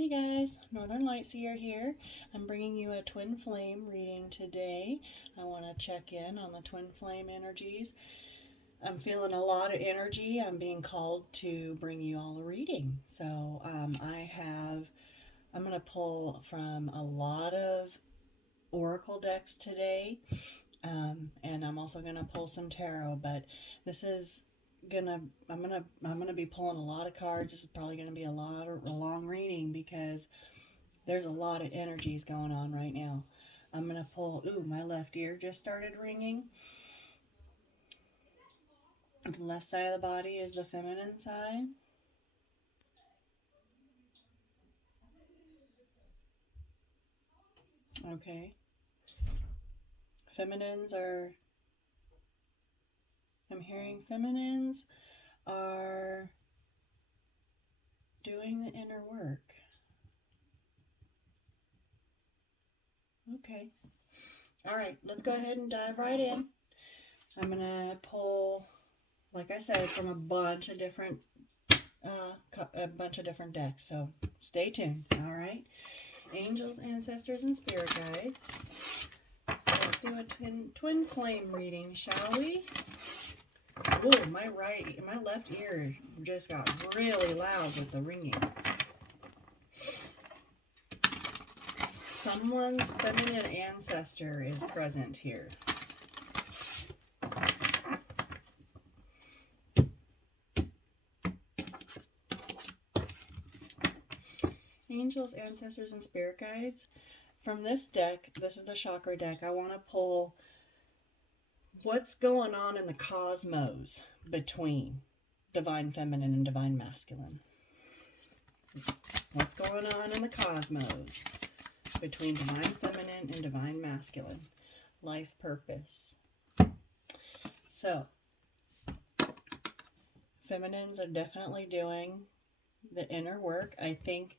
Hey guys, Northern Lightseer here. I'm bringing you a twin flame reading today. I want to check in on the twin flame energies. I'm feeling a lot of energy. I'm being called to bring you all a reading. So I'm going to pull from a lot of oracle decks today. And I'm also going to pull some tarot, but this is I'm gonna be pulling a lot of cards. This is probably gonna be a long reading because there's a lot of energies going on right now. I'm gonna pull. Ooh, my left ear just started ringing. The left side of the body is the feminine side. Okay. Feminines are. I'm hearing feminines are doing the inner work. Okay. All right, let's go ahead and dive right in. I'm going to pull, like I said, from a bunch of different decks. So stay tuned. All right. Angels, ancestors, and spirit guides. Let's do a twin flame reading, shall we? Oh, my left ear just got really loud with the ringing. Someone's feminine ancestor is present here. Angels, ancestors, and spirit guides. From this deck, this is the chakra deck, I want to pull what's going on in the cosmos between divine feminine and divine masculine. What's going on in the cosmos between divine feminine and divine masculine? Life purpose. So, feminines are definitely doing the inner work. I think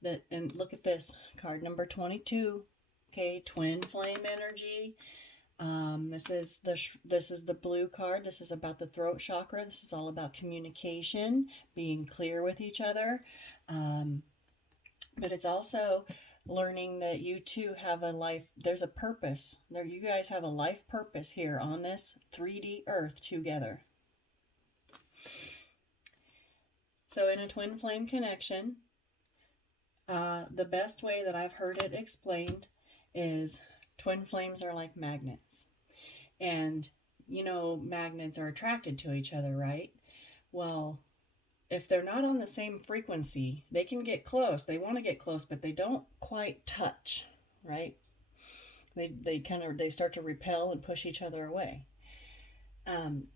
that, and look at this, card number 22. Okay, twin flame energy. This is the blue card. This is about the throat chakra. This is all about communication, being clear with each other. But it's also learning that you two have a life. There's a purpose. You guys have a life purpose here on this 3D Earth together. So in a twin flame connection, the best way that I've heard it explained is twin flames are like magnets. And, you know, magnets are attracted to each other, right? Well, if they're not on the same frequency, they can get close. They want to get close, but they don't quite touch, right? They start to repel and push each other away. And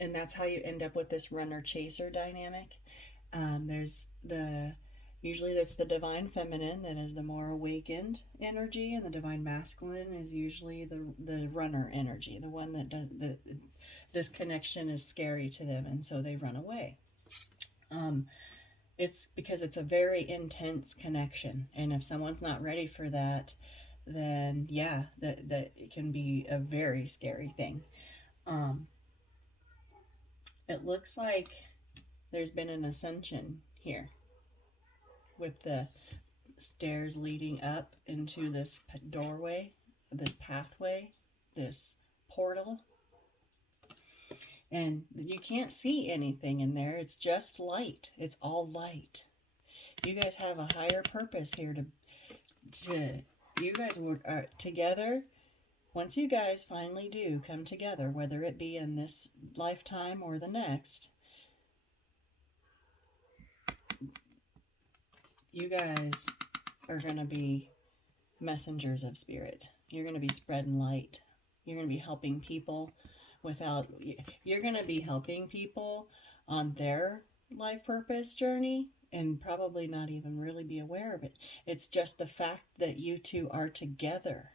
that's how you end up with this runner-chaser dynamic. Usually that's the divine feminine that is the more awakened energy, and the divine masculine is usually the runner energy, the one that does this connection is scary to them, and so they run away. It's because it's a very intense connection, and if someone's not ready for that, then yeah, that it can be a very scary thing. It looks like there's been an ascension here, with the stairs leading up into this doorway, this pathway, this portal. And you can't see anything in there. It's just light. It's all light. You guys have a higher purpose here you guys are together. Once you guys finally do come together, whether it be in this lifetime or the next, you guys are going to be messengers of spirit. You're going to be spreading light. You're going to be helping people you're going to be helping people on their life purpose journey and probably not even really be aware of it. It's just the fact that you two are together.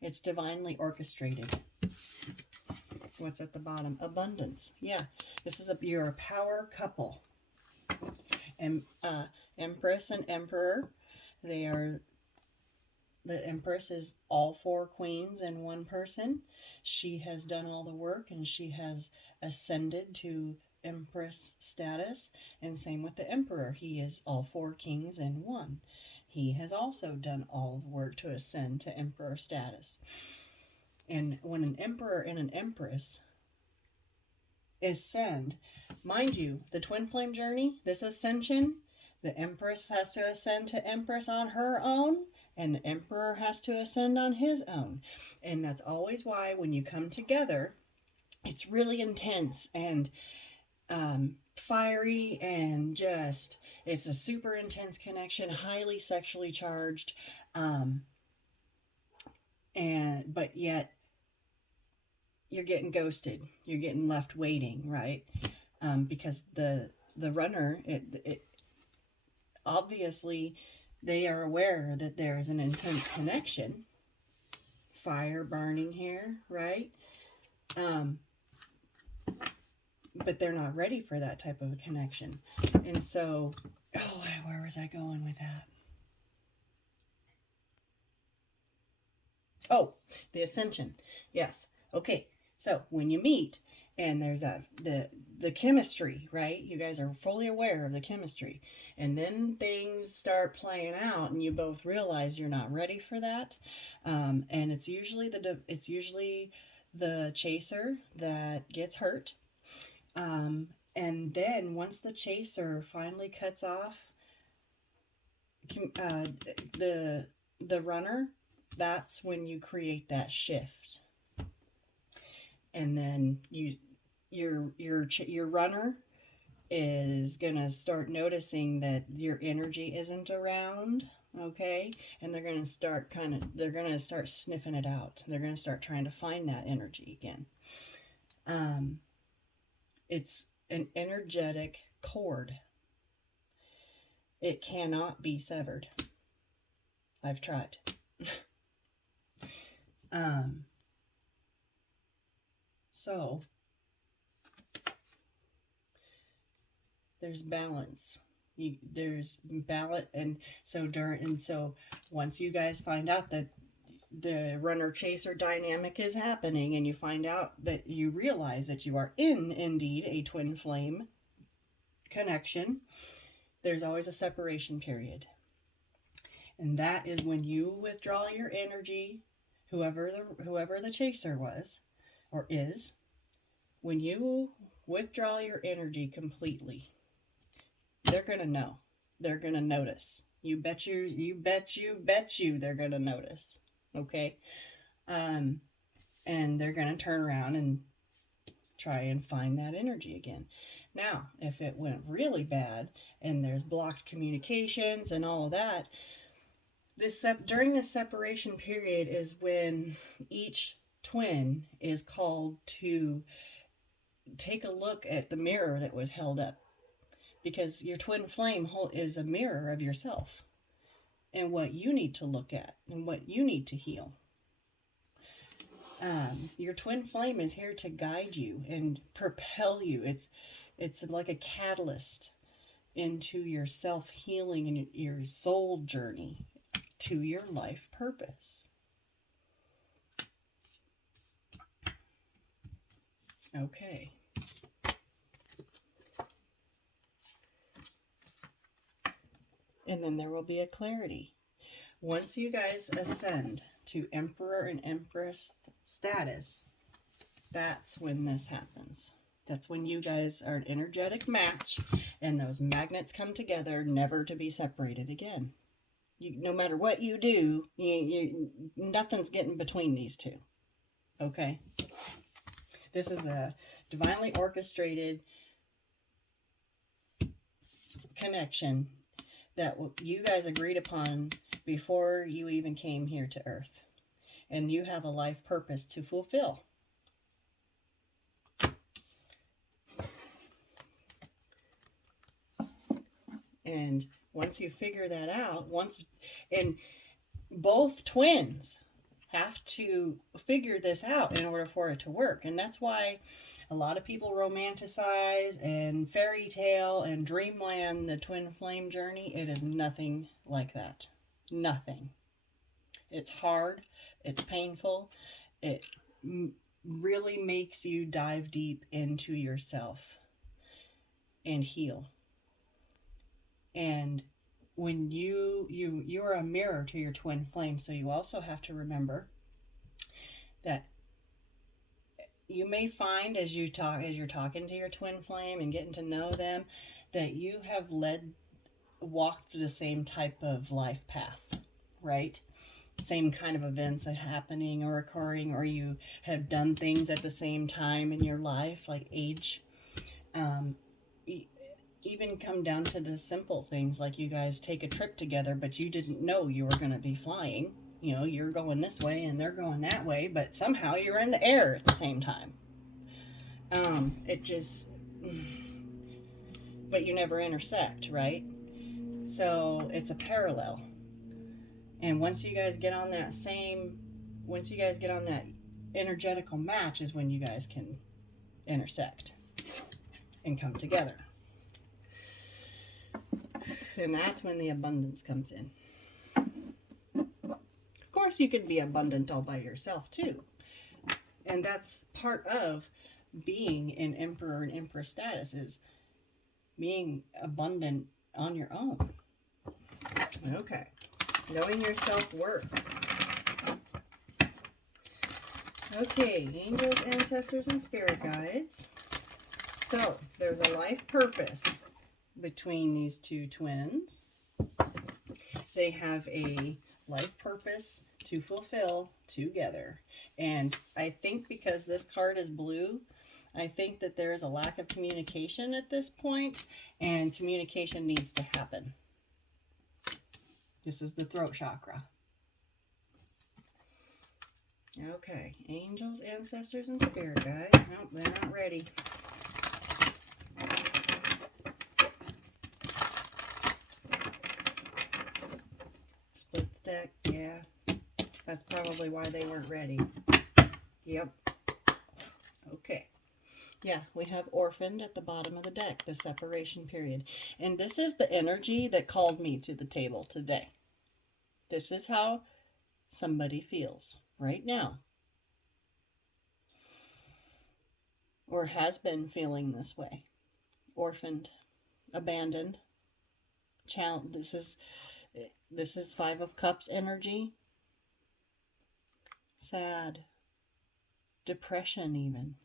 It's divinely orchestrated. What's at the bottom? Abundance. Yeah, you're a power couple. And Empress and Emperor, the Empress is all four queens in one person. She has done all the work, and she has ascended to Empress status, and same with the Emperor. He is all 4 kings in one. He has also done all the work to ascend to Emperor status. And when an Emperor and an Empress ascend, mind you, the twin flame journey, this ascension, the Empress has to ascend to Empress on her own, and the Emperor has to ascend on his own. And that's always why when you come together, it's really intense and fiery, and just, it's a super intense connection, highly sexually charged, but yet you're getting ghosted, you're getting left waiting, right? Because the runner, it obviously they are aware that there is an intense connection, fire burning here, right? But they're not ready for that type of a connection. And so, oh, where was I going with that? Oh, the ascension. Yes. Okay. So when you meet and there's that, the chemistry, right? You guys are fully aware of the chemistry. And then things start playing out and you both realize you're not ready for that. And it's usually the chaser that gets hurt. And then once the chaser finally cuts off the runner, that's when you create that shift. And then your runner is gonna start noticing that your energy isn't around, okay? And they're gonna start sniffing it out. They're gonna start trying to find that energy again. It's an energetic cord. It cannot be severed. I've tried. So there's balance. There's balance, and so once you guys find out that the runner chaser dynamic is happening, and you find out that you realize that you are indeed a twin flame connection, there's always a separation period. And that is when you withdraw your energy, whoever the chaser was or is, when you withdraw your energy completely, they're going to know. They're going to notice. You bet you they're going to notice. Okay? And they're going to turn around and try and find that energy again. Now, if it went really bad and there's blocked communications and all of that, during this separation period is when each twin is called to take a look at the mirror that was held up, because your twin flame is a mirror of yourself and what you need to look at and what you need to heal. Your twin flame is here to guide you and propel you. It's like a catalyst into your self-healing and your soul journey to your life purpose. Okay. And then there will be a clarity. Once you guys ascend to Emperor and Empress status, that's when this happens. That's when you guys are an energetic match, and those magnets come together, never to be separated again. No matter what you do, nothing's getting between these two. Okay? This is a divinely orchestrated connection that you guys agreed upon before you even came here to Earth. And you have a life purpose to fulfill. And once you figure that out, and both twins have to figure this out in order for it to work. And that's why a lot of people romanticize and fairy tale and dreamland the twin flame journey. It is nothing like that. Nothing. It's hard. It's painful. It really makes you dive deep into yourself. and heal. And when you're a mirror to your twin flame, so you also have to remember that you may find as you're talking to your twin flame and getting to know them, that you have walked the same type of life path, right? Same kind of events are happening or occurring, or you have done things at the same time in your life, like age. Even come down to the simple things, like you guys take a trip together, but you didn't know you were going to be flying. You know, you're going this way and they're going that way, but somehow you're in the air at the same time. But you never intersect, right? So it's a parallel. And once you guys get on that energetical match is when you guys can intersect and come together. And that's when the abundance comes in. Of course, you can be abundant all by yourself too. And that's part of being in emperor and empress status, is being abundant on your own. Okay. Knowing your self-worth. Okay, angels, ancestors, and spirit guides. So, there's a life purpose between these two twins. They have a life purpose to fulfill together. And I think because this card is blue, I think that there is a lack of communication at this point, and communication needs to happen. This is the throat chakra. Okay, angels, ancestors, and spirit guides. Nope, they're not ready. Split the deck, yeah. That's probably why they weren't ready. Yep. Okay. Yeah, we have orphaned at the bottom of the deck, the separation period. And this is the energy that called me to the table today. This is how somebody feels right now, or has been feeling this way. Orphaned, abandoned, this is Five of Cups energy. Sad, depression even.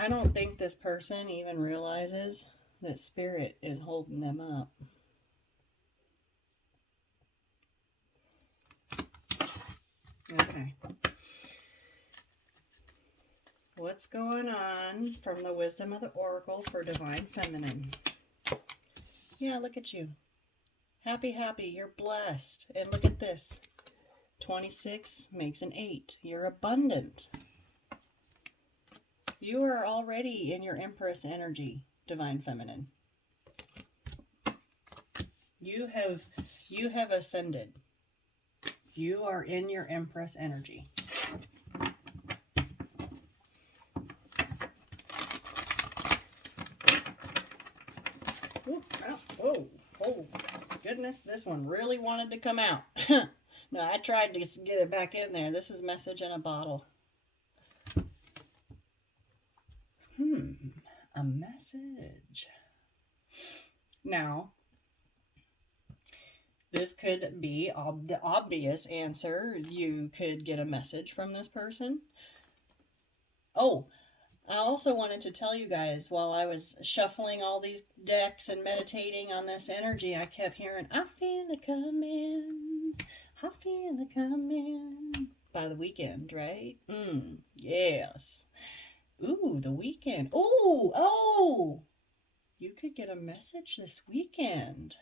I don't think this person even realizes that spirit is holding them up. Okay. What's going on from the wisdom of the oracle for divine feminine? Yeah, look at you. Happy, happy. You're blessed. And look at this. 26 makes an 8. You're abundant. You are already in your Empress energy, divine feminine. You have ascended. You are in your Empress energy. Oh, goodness, this one really wanted to come out. No, I tried to get it back in there. This is message in a bottle. A message. Now, this could be the obvious answer. You could get a message from this person. Oh, I also wanted to tell you guys, while I was shuffling all these decks and meditating on this energy, I kept hearing, I feel it coming, I feel it coming, by The Weeknd, right? Yes. Ooh, The Weeknd. Oh, you could get a message this weekend.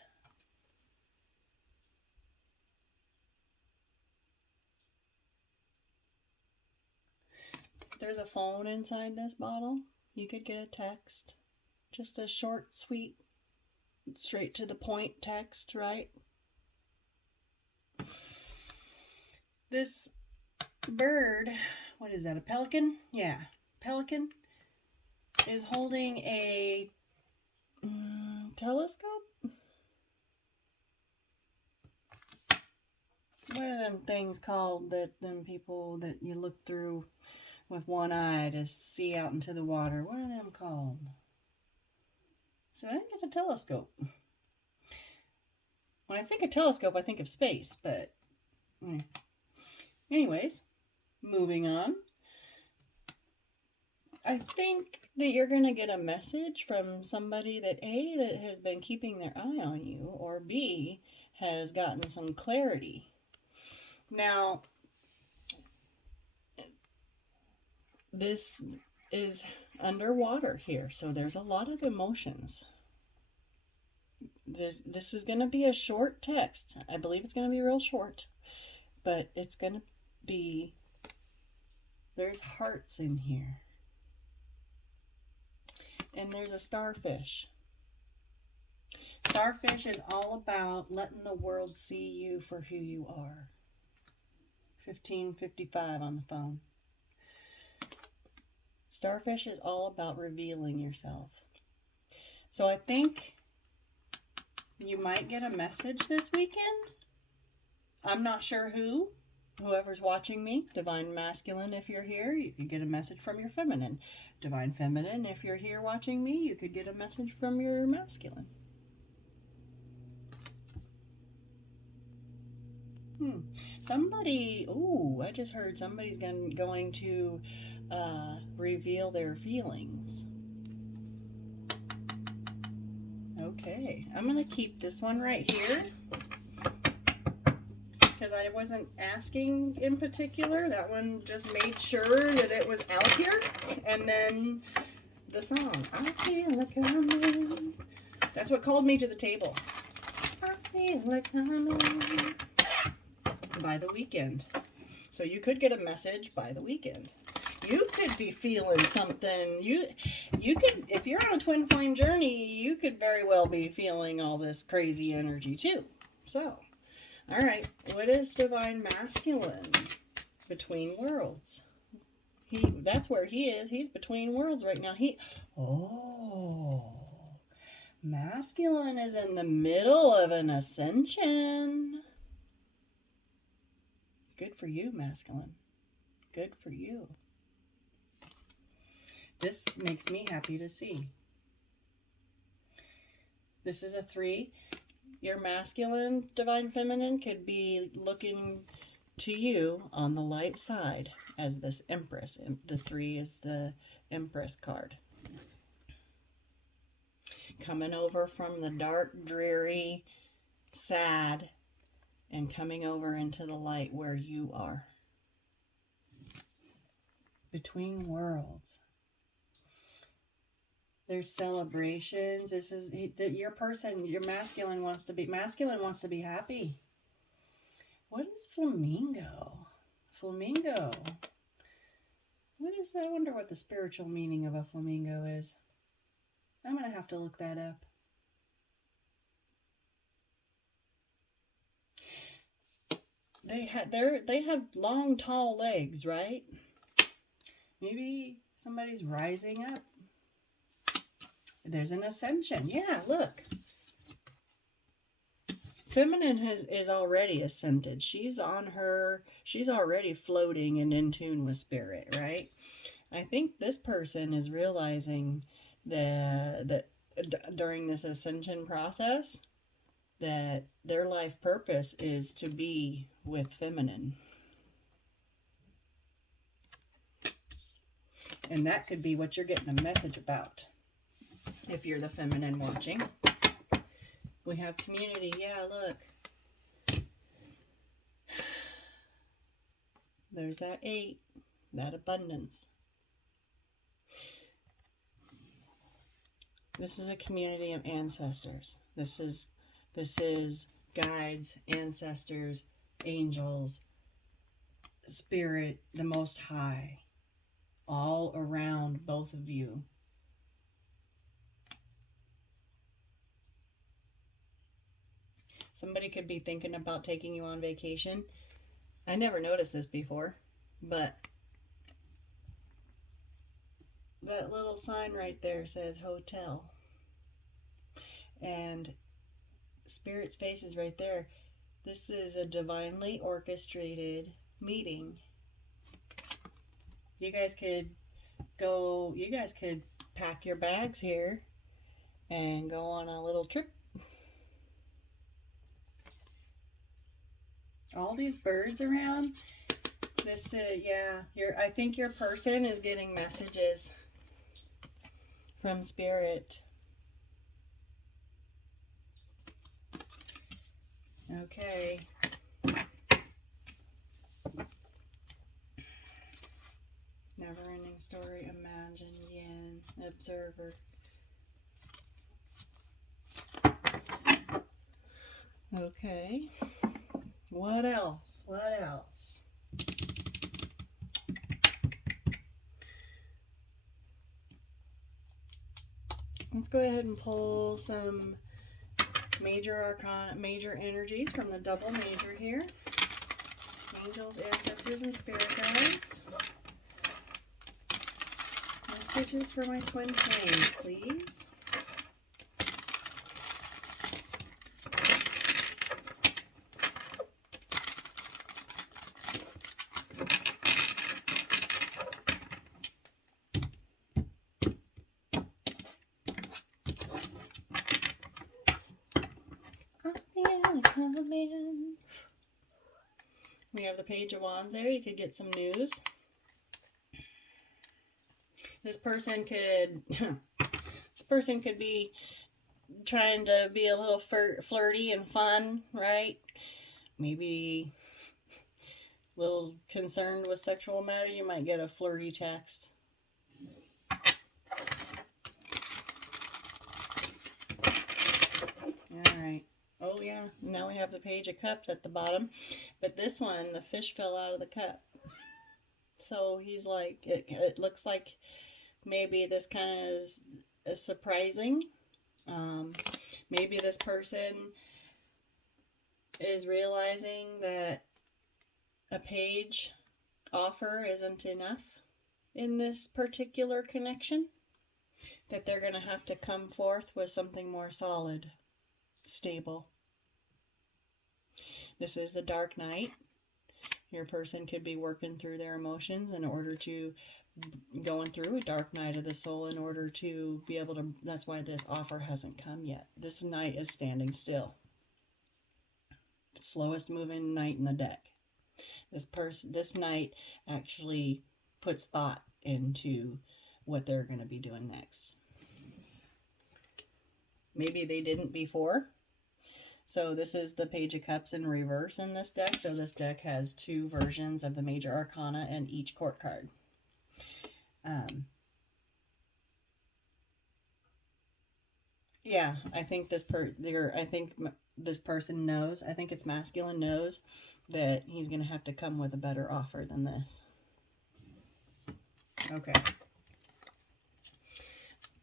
There's a phone inside this bottle. You could get a text. Just a short, sweet, straight to the point text, right? This bird, what is that, a pelican? Yeah, pelican is holding a telescope? what are them things called that them people that you look through with one eye to see out into the water? What are them called? So I think it's a telescope. When I think of telescope, I think of space, but anyways, moving on. I think that you're going to get a message from somebody that A, that has been keeping their eye on you, or B, has gotten some clarity. Now, this is underwater here, so there's a lot of emotions. This is going to be a short text. I believe it's going to be real short, but it's going to be, there's hearts in here. And there's a starfish. Starfish is all about letting the world see you for who you are. 1555 on the phone. Starfish is all about revealing yourself. So I think you might get a message this weekend. I'm not sure who. Whoever's watching me, Divine Masculine, if you're here, you could get a message from your feminine. Divine Feminine, if you're here watching me, you could get a message from your masculine. Somebody, I just heard somebody's going to reveal their feelings. Okay, I'm going to keep this one right here because I wasn't asking in particular. That one just made sure that it was out here. And then the song, I feel like coming. That's what called me to the table. I feel like coming. By the weekend. So you could get a message by the weekend. You could be feeling something. You could, if you're on a twin flame journey, you could very well be feeling all this crazy energy too. So, all right, what is Divine Masculine? Between worlds. That's where he is. He's between worlds right now. Masculine is in the middle of an ascension. Good for you, masculine. Good for you. This makes me happy to see. This is a 3. Your masculine, divine feminine, could be looking to you on the light side as this Empress. The 3 is the Empress card. Coming over from the dark, dreary, sad, and coming over into the light where you are. Between worlds. There's celebrations. This is your person, your masculine wants to be happy. What is flamingo? Flamingo. What is that? I wonder what the spiritual meaning of a flamingo is. I'm going to have to look that up. They have long, tall legs, right? Maybe somebody's rising up. There's an ascension. Yeah, look. Feminine is already ascended. She's already floating and in tune with spirit, right? I think this person is realizing that during this ascension process, that their life purpose is to be with feminine. And that could be what you're getting a message about. If you're the feminine watching. We have community. Yeah, look. There's that 8. That abundance. This is a community of ancestors. This is guides, ancestors, angels, spirit, the Most High, all around both of you. Somebody could be thinking about taking you on vacation. I never noticed this before, but that little sign right there says hotel. And Spirit's face is right there. This is a divinely orchestrated meeting. You guys could pack your bags here and go on a little trip. All these birds around. This yeah, I think your person is getting messages from Spirit. Okay. Never-ending story, imagine, yin, observer. Okay. What else? What else? Let's go ahead and pull some major arcana, major energies from the double major here. Angels, ancestors, and spirit guides. Messages for my twin flames, please. We have the Page of Wands there. You could get some news. This person could be trying to be a little flirty and fun, right? Maybe a little concerned with sexual matters. You might get a flirty text. All right. Oh, yeah. Now we have the Page of Cups at the bottom. But this one, the fish fell out of the cup. So he's like, it looks like maybe this kind of is surprising. Maybe this person is realizing that a page offer isn't enough in this particular connection. That they're going to have to come forth with something more solid. Stable. This is the dark night. Your person could be working through their emotions in order to going through a dark night of the soul in order to be able to, that's why this offer hasn't come yet. This night is standing still. Slowest moving night in the deck. This night actually puts thought into what they're going to be doing next. Maybe they didn't before. So this is the Page of Cups in reverse in this deck. So this deck has two versions of the major arcana and each court card. Yeah, I think this person knows. I think it's masculine knows that he's going to have to come with a better offer than this. Okay.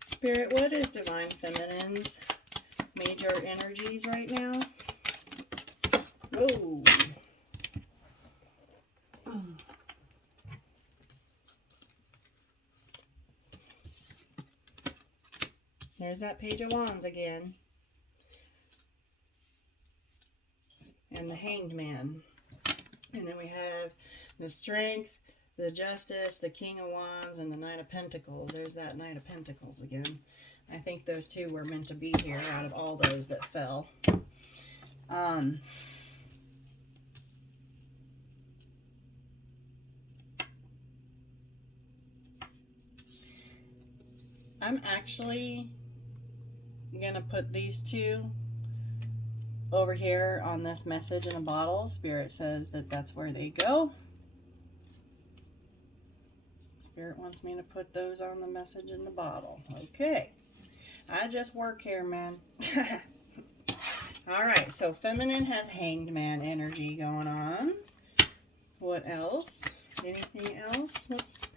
Spirit, what is Divine Feminine's major energies right now? Whoa. There's that Page of Wands again. And the Hanged Man. And then we have the Strength, the Justice, the King of Wands, and the Knight of Pentacles. There's that Knight of Pentacles again. I think those two were meant to be here out of all those that fell. I'm actually going to put these two over here on this message in a bottle. Spirit says that that's where they go. Spirit wants me to put those on the message in the bottle. Okay. I just work here, man. All right. So feminine has Hanged Man energy going on. What else? Anything else? What's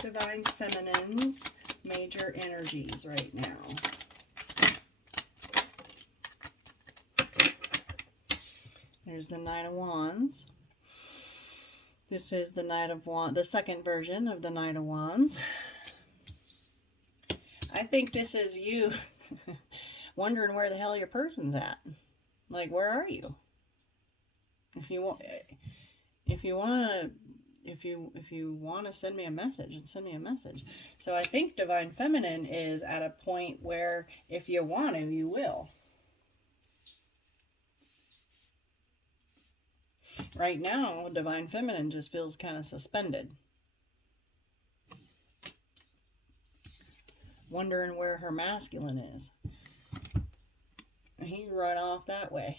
Divine Feminine's major energies right now? There's the Knight of Wands. This is the Knight of Wands, the second version of the Knight of Wands. I think this is you wondering where the hell your person's at. Like, where are you? If you want, if you want to, if you want to send me a message, and send me a message. So I think Divine Feminine is at a point where if you want to, you will. Right now, Divine Feminine just feels kind of suspended. Wondering where her masculine is. He's right off that way.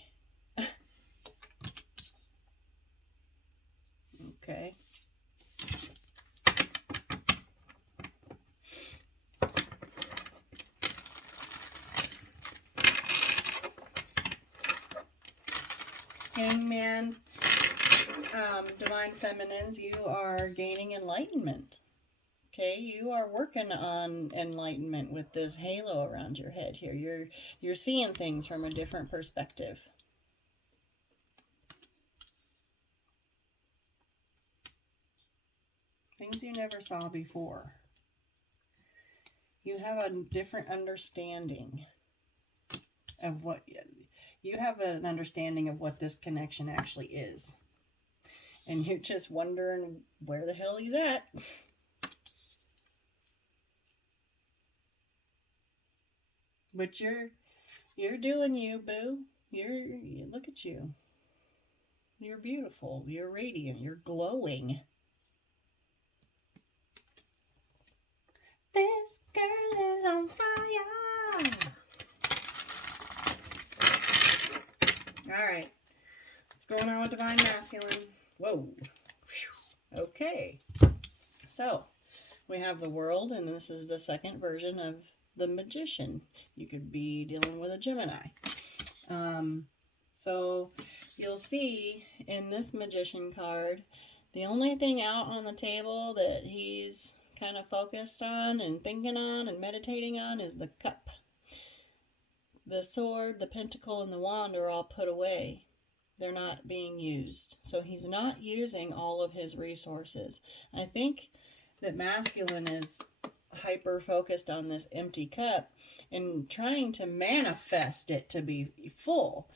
Okay. Hangman, Divine Feminines, you are gaining enlightenment. Okay, you are working on enlightenment with this halo around your head here. You're seeing things from a different perspective. Things you never saw before. You have a different understanding of what you have an understanding of what this connection actually is. And you're just wondering where the hell he's at. But you're doing you, boo. Look at you. You're beautiful. You're radiant. You're glowing. This girl is on fire. All right. What's going on with Divine Masculine? Whoa. Okay. So, we have the World, and this is the second version of the Magician. You could be dealing with a Gemini. So, you'll see in this Magician card, the only thing out on the table that he's kind of focused on and thinking on and meditating on is the cup. The sword, the pentacle, and the wand are all put away. They're not being used. So he's not using all of his resources. I think that masculine is hyper focused on this empty cup and trying to manifest it to be full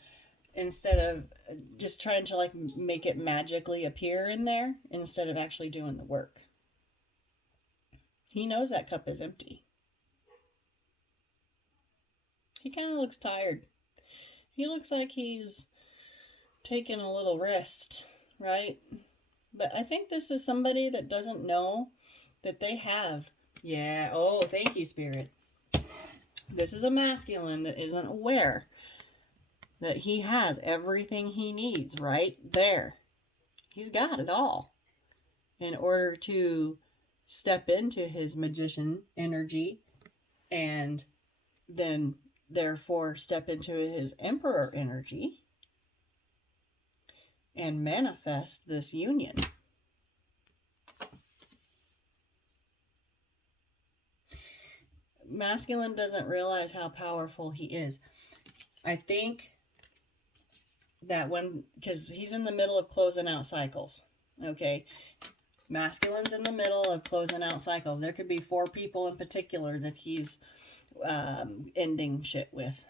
instead of just trying to like make it magically appear in there instead of actually doing the work. He knows that cup is empty. He kind of looks tired. He looks like he's taking a little rest, right? But I think this is somebody that doesn't know that they have. Yeah, oh, thank you, Spirit. This is a masculine that isn't aware that he has everything he needs right there. He's got it all in order to step into his magician energy and then therefore step into his emperor energy and manifest this union. Masculine doesn't realize how powerful he is. I think that because he's in the middle of closing out cycles, okay? Masculine's in the middle of closing out cycles. There could be 4 people in particular that he's ending shit with.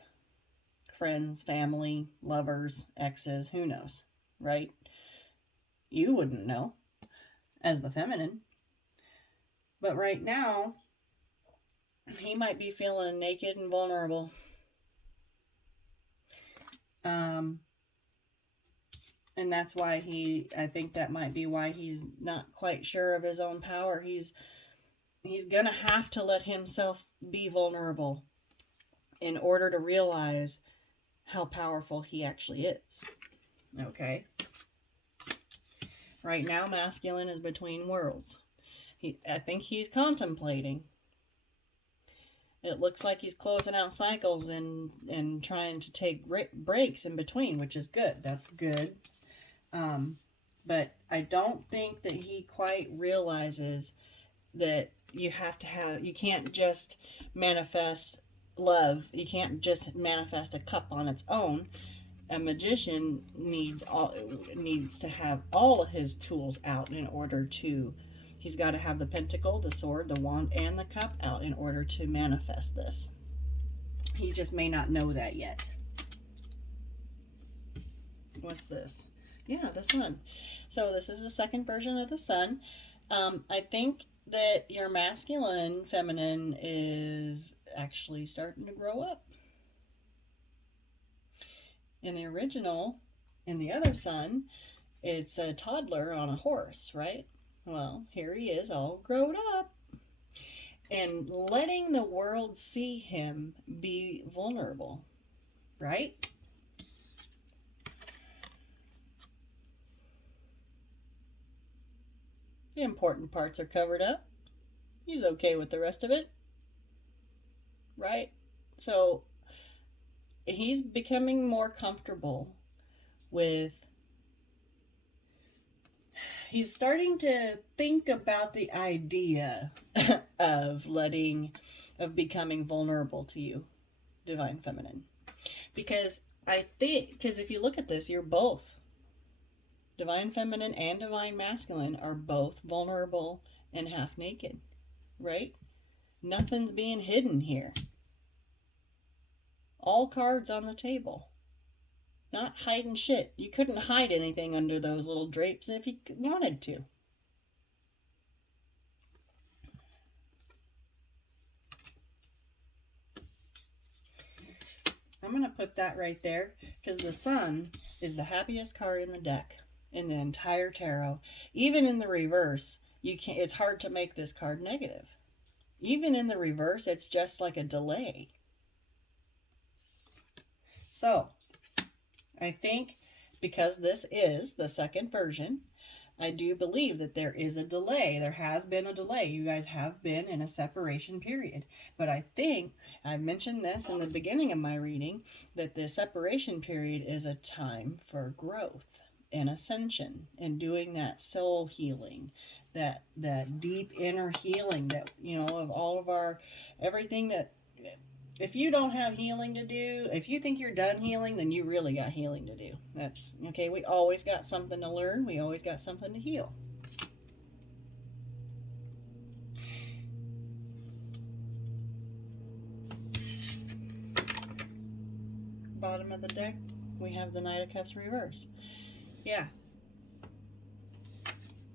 Friends, family, lovers, exes, who knows, right? You wouldn't know as the feminine. But right now, he might be feeling naked and vulnerable. And that's why I think that might be why he's not quite sure of his own power. He's going to have to let himself be vulnerable in order to realize how powerful he actually is. Okay? Right now, masculine is between worlds. I think he's contemplating. It looks like he's closing out cycles and trying to take breaks in between, which is good. That's good. But I don't think that he quite realizes that you can't just manifest love. You can't just manifest a cup on its own. A magician needs to have all of his tools out in order to. He's got to have the pentacle, the sword, the wand, and the cup out in order to manifest this. He just may not know that yet. What's this? Yeah, the sun. So this is the second version of the sun. I think that your masculine feminine is actually starting to grow up. In the original, in the other sun, it's a toddler on a horse, right? Well, here he is all grown up and letting the world see him be vulnerable, right? The important parts are covered up. He's okay with the rest of it, right? So he's becoming more comfortable with, he's starting to think about the idea of becoming vulnerable to you, divine feminine. Because if you look at this, you're both, divine feminine and divine masculine are both vulnerable and half naked, right? Nothing's being hidden here. All cards on the table. Not hiding shit. You couldn't hide anything under those little drapes if you wanted to. I'm going to put that right there because the sun is the happiest card in the deck in the entire tarot. Even in the reverse, it's hard to make this card negative. Even in the reverse, it's just like a delay. So, I think because this is the second version, I do believe that there is a delay. There has been a delay. You guys have been in a separation period. But I think, I mentioned this in the beginning of my reading, that the separation period is a time for growth and ascension and doing that soul healing, that deep inner healing that, of all of our, everything that, if you don't have healing to do, if you think you're done healing, then you really got healing to do. That's okay. We always got something to learn. We always got something to heal. Bottom of the deck, we have the Knight of Cups reverse. Yeah.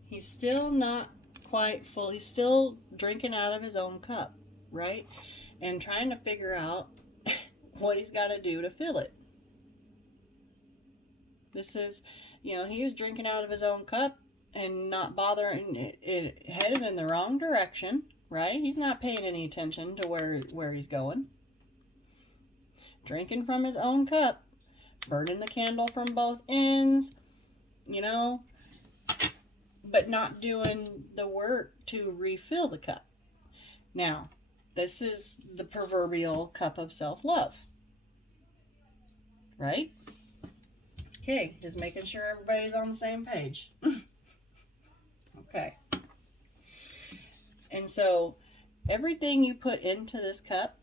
He's still not quite full. He's still drinking out of his own cup, right? And trying to figure out what he's got to do to fill it. This is, he was drinking out of his own cup and not bothering, it headed in the wrong direction, right? He's not paying any attention to where he's going. Drinking from his own cup, burning the candle from both ends, but not doing the work to refill the cup. Now, this is the proverbial cup of self-love, right? Okay, just making sure everybody's on the same page. Okay. And so, everything you put into this cup,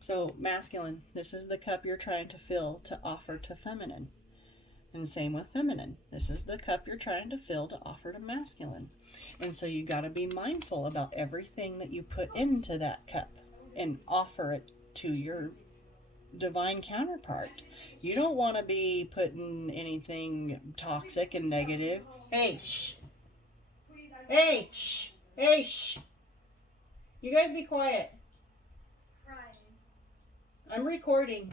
so masculine, this is the cup you're trying to fill to offer to feminine. And same with feminine. This is the cup you're trying to fill to offer to masculine. And so you got to be mindful about everything that you put into that cup and offer it to your divine counterpart. You don't want to be putting anything toxic and negative. Hey, shh. Hey, shh. Hey, shh. You guys be quiet. I'm recording.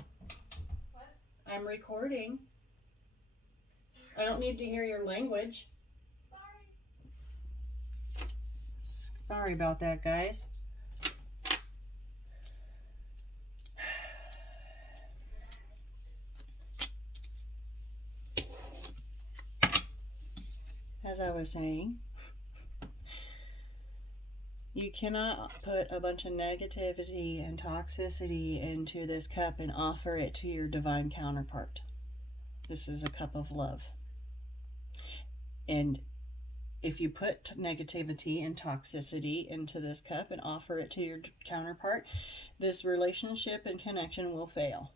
What? I'm recording. I don't need to hear your language. Sorry about that, guys. As I was saying, you cannot put a bunch of negativity and toxicity into this cup and offer it to your divine counterpart. This is a cup of love. And if you put negativity and toxicity into this cup and offer it to your counterpart, this relationship and connection will fail.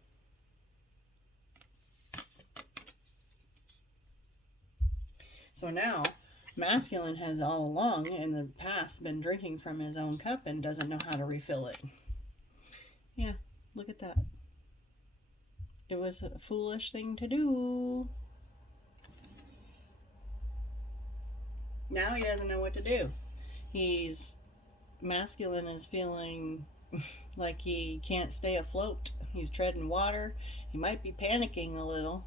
So now, masculine has all along in the past been drinking from his own cup and doesn't know how to refill it. Yeah, look at that. It was a foolish thing to do. Now he doesn't know what to do. He's masculine is feeling like he can't stay afloat. He's treading water. He might be panicking a little.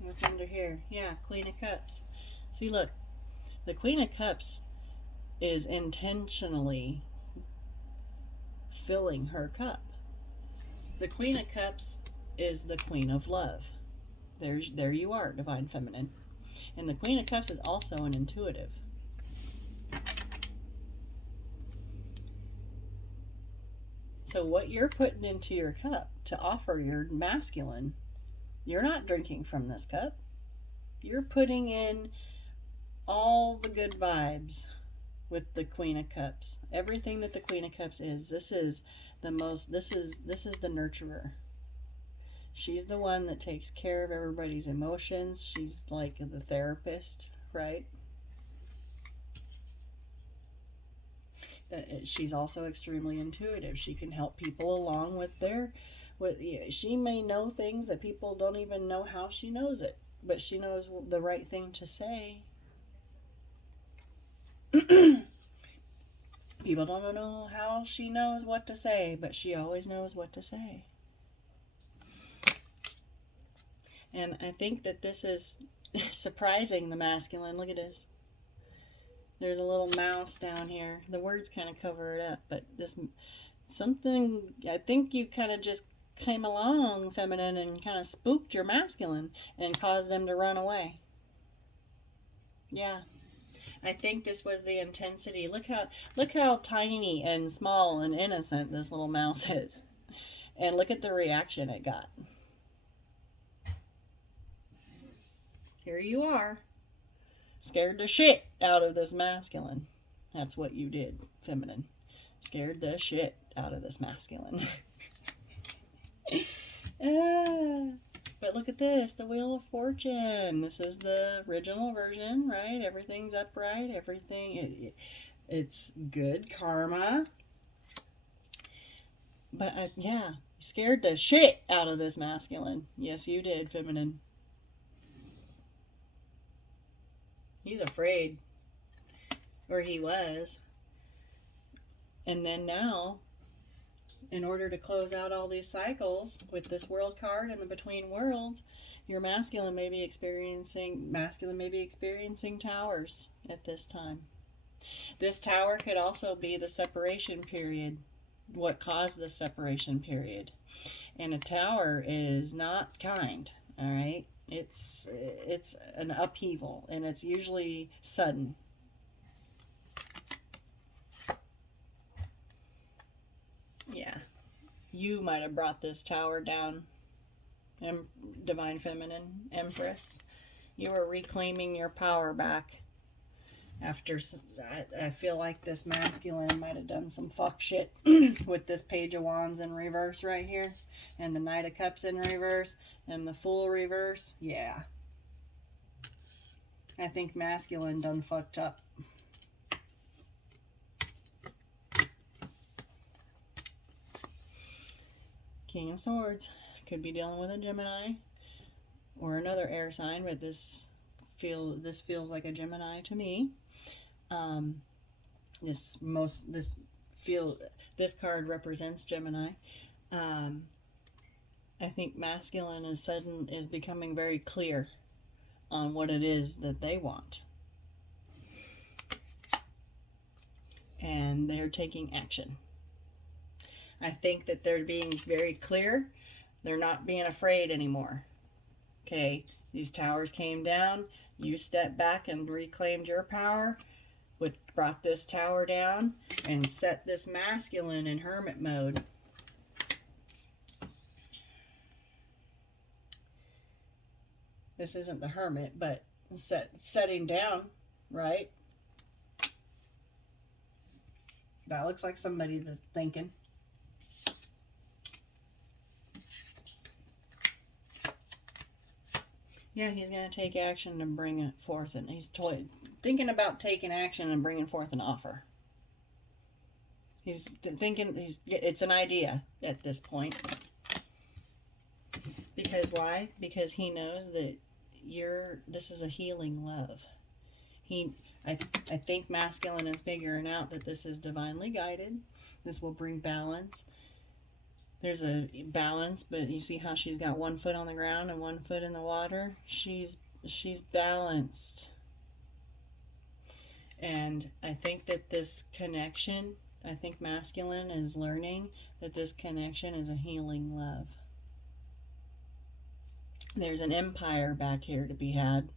What's under here? Yeah, Queen of Cups. See, look, the Queen of Cups is intentionally filling her cup. The Queen of Cups is the Queen of Love. There you are, Divine Feminine. And the Queen of Cups is also an intuitive. So what you're putting into your cup to offer your masculine, you're not drinking from this cup. You're putting in all the good vibes with the Queen of Cups. Everything that the Queen of Cups is. This is the nurturer. She's the one that takes care of everybody's emotions. She's like the therapist, right? She's also extremely intuitive. She can help people along with she may know things that people don't even know how she knows it, but she knows the right thing to say. People don't know how she knows what to say, but she always knows what to say. And I think that this is surprising the masculine. Look at this. There's a little mouse down here. The words kind of cover it up, but something, I think you kind of just came along, feminine, and kind of spooked your masculine and caused them to run away. Yeah. I think this was the intensity. Look how tiny and small and innocent this little mouse is. And look at the reaction it got. Here you are. Scared the shit out of this masculine. That's what you did, feminine. Scared the shit out of this masculine. But look at this, the Wheel of Fortune. This is the original version, right? Everything's upright. Everything, it's good karma. But yeah, scared the shit out of this masculine. Yes, you did, feminine. He's afraid. Or he was. And then now, in order to close out all these cycles with this World card and the Between Worlds, your masculine may be experiencing towers at this time. This tower could also be the separation period, what caused the separation period. And a tower is not kind, all right? It's an upheaval, and it's usually sudden. Yeah. You might have brought this tower down, Divine Feminine, Empress. You were reclaiming your power back after, I feel like this masculine might have done some fuck shit with this Page of Wands in reverse right here, and the Knight of Cups in reverse, and the Fool reverse. Yeah. I think masculine done fucked up. King of Swords. Could be dealing with a Gemini or another air sign, but this feels like a Gemini to me. This card represents Gemini. I think masculine is becoming very clear on what it is that they want. And they're taking action. I think that they're being very clear. They're not being afraid anymore. Okay, these towers came down. You stepped back and reclaimed your power, which brought this tower down and set this masculine in hermit mode. This isn't the hermit, but setting down, right? That looks like somebody that's thinking. Yeah, he's going to take action and bring it forth. And he's thinking about taking action and bringing forth an offer. He's thinking, it's an idea at this point. Because why? Because he knows that this is a healing love. I think masculine is figuring out that this is divinely guided. This will bring balance. There's a balance, but you see how she's got one foot on the ground and one foot in the water? She's balanced. And I think that this connection, I think masculine is learning that this connection is a healing love. There's an empire back here to be had.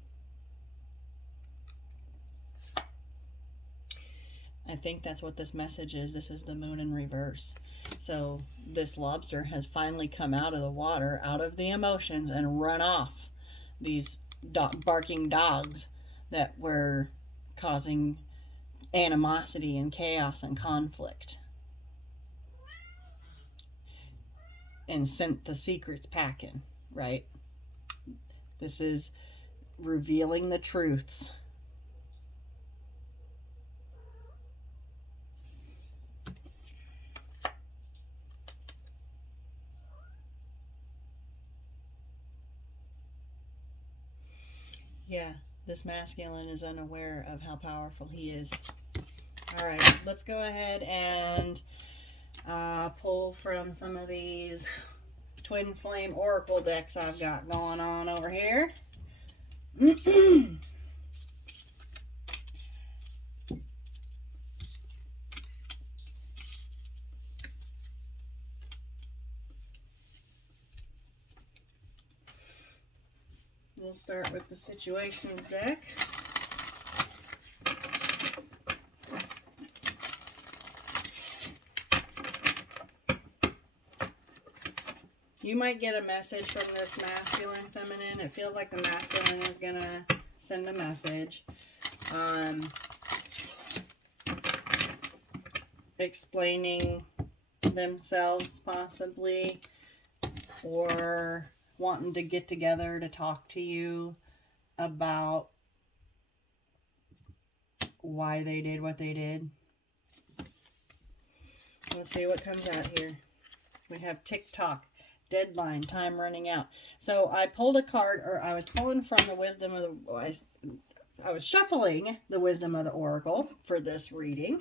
I think that's what this message is. This is the moon in reverse. So this lobster has finally come out of the water, out of the emotions, and run off these barking dogs that were causing animosity and chaos and conflict, and sent the secrets packing, right? This is revealing the truths. Yeah, this masculine is unaware of how powerful he is. All right, let's go ahead and pull from some of these twin flame oracle decks I've got going on over here. We'll start with the situations deck. You might get a message from this masculine, feminine. It feels like the masculine is going to send a message. Explaining themselves, possibly, or wanting to get together to talk to you about why they did what they did. Let's see what comes out here. We have TikTok, deadline, time running out. So I pulled a card, or I was pulling from the wisdom of the, I was shuffling the wisdom of the oracle for this reading,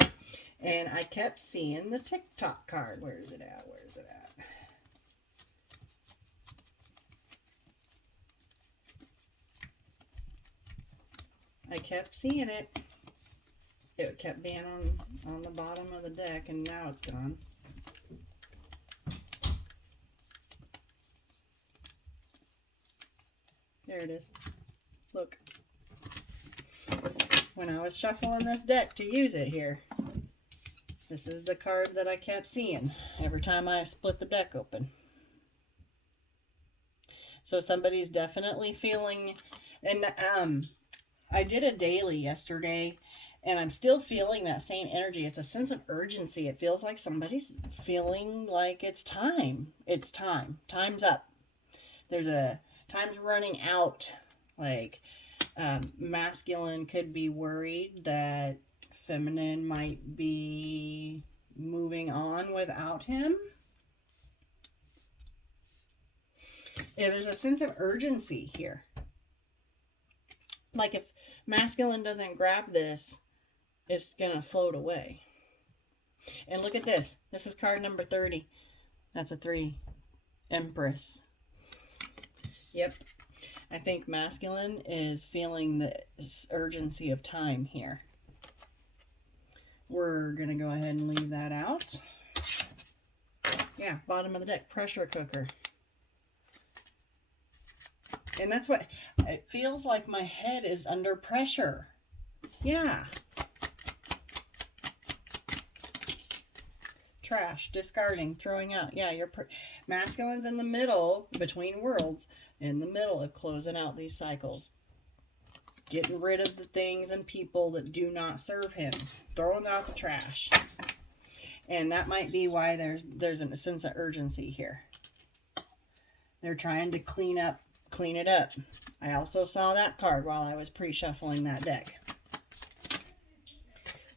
and I kept seeing the TikTok card. Where is it at? Where is it at? I kept seeing it. It kept being on the bottom of the deck, and now it's gone. There it is. Look. When I was shuffling this deck to use it here, this is the card that I kept seeing every time I split the deck open. So somebody's definitely feeling, and I did a daily yesterday, and I'm still feeling that same energy. It's a sense of urgency. It feels like somebody's feeling like it's time. It's time. Time's up. Time's running out. Like, masculine could be worried that feminine might be moving on without him. Yeah, there's a sense of urgency here. Like, if masculine doesn't grab this, it's going to float away. And look at this. This is card number 30. That's a 3. Empress. Yep. I think masculine is feeling the urgency of time here. We're going to go ahead and leave that out. Yeah, bottom of the deck, pressure cooker. And that's what it feels like. My head is under pressure. Yeah. Trash, discarding, throwing out. Yeah, your masculine's in the middle, between worlds, in the middle of closing out these cycles. Getting rid of the things and people that do not serve him. Throwing out the trash. And that might be why there's a sense of urgency here. They're trying to clean it up. I also saw that card while I was pre-shuffling that deck.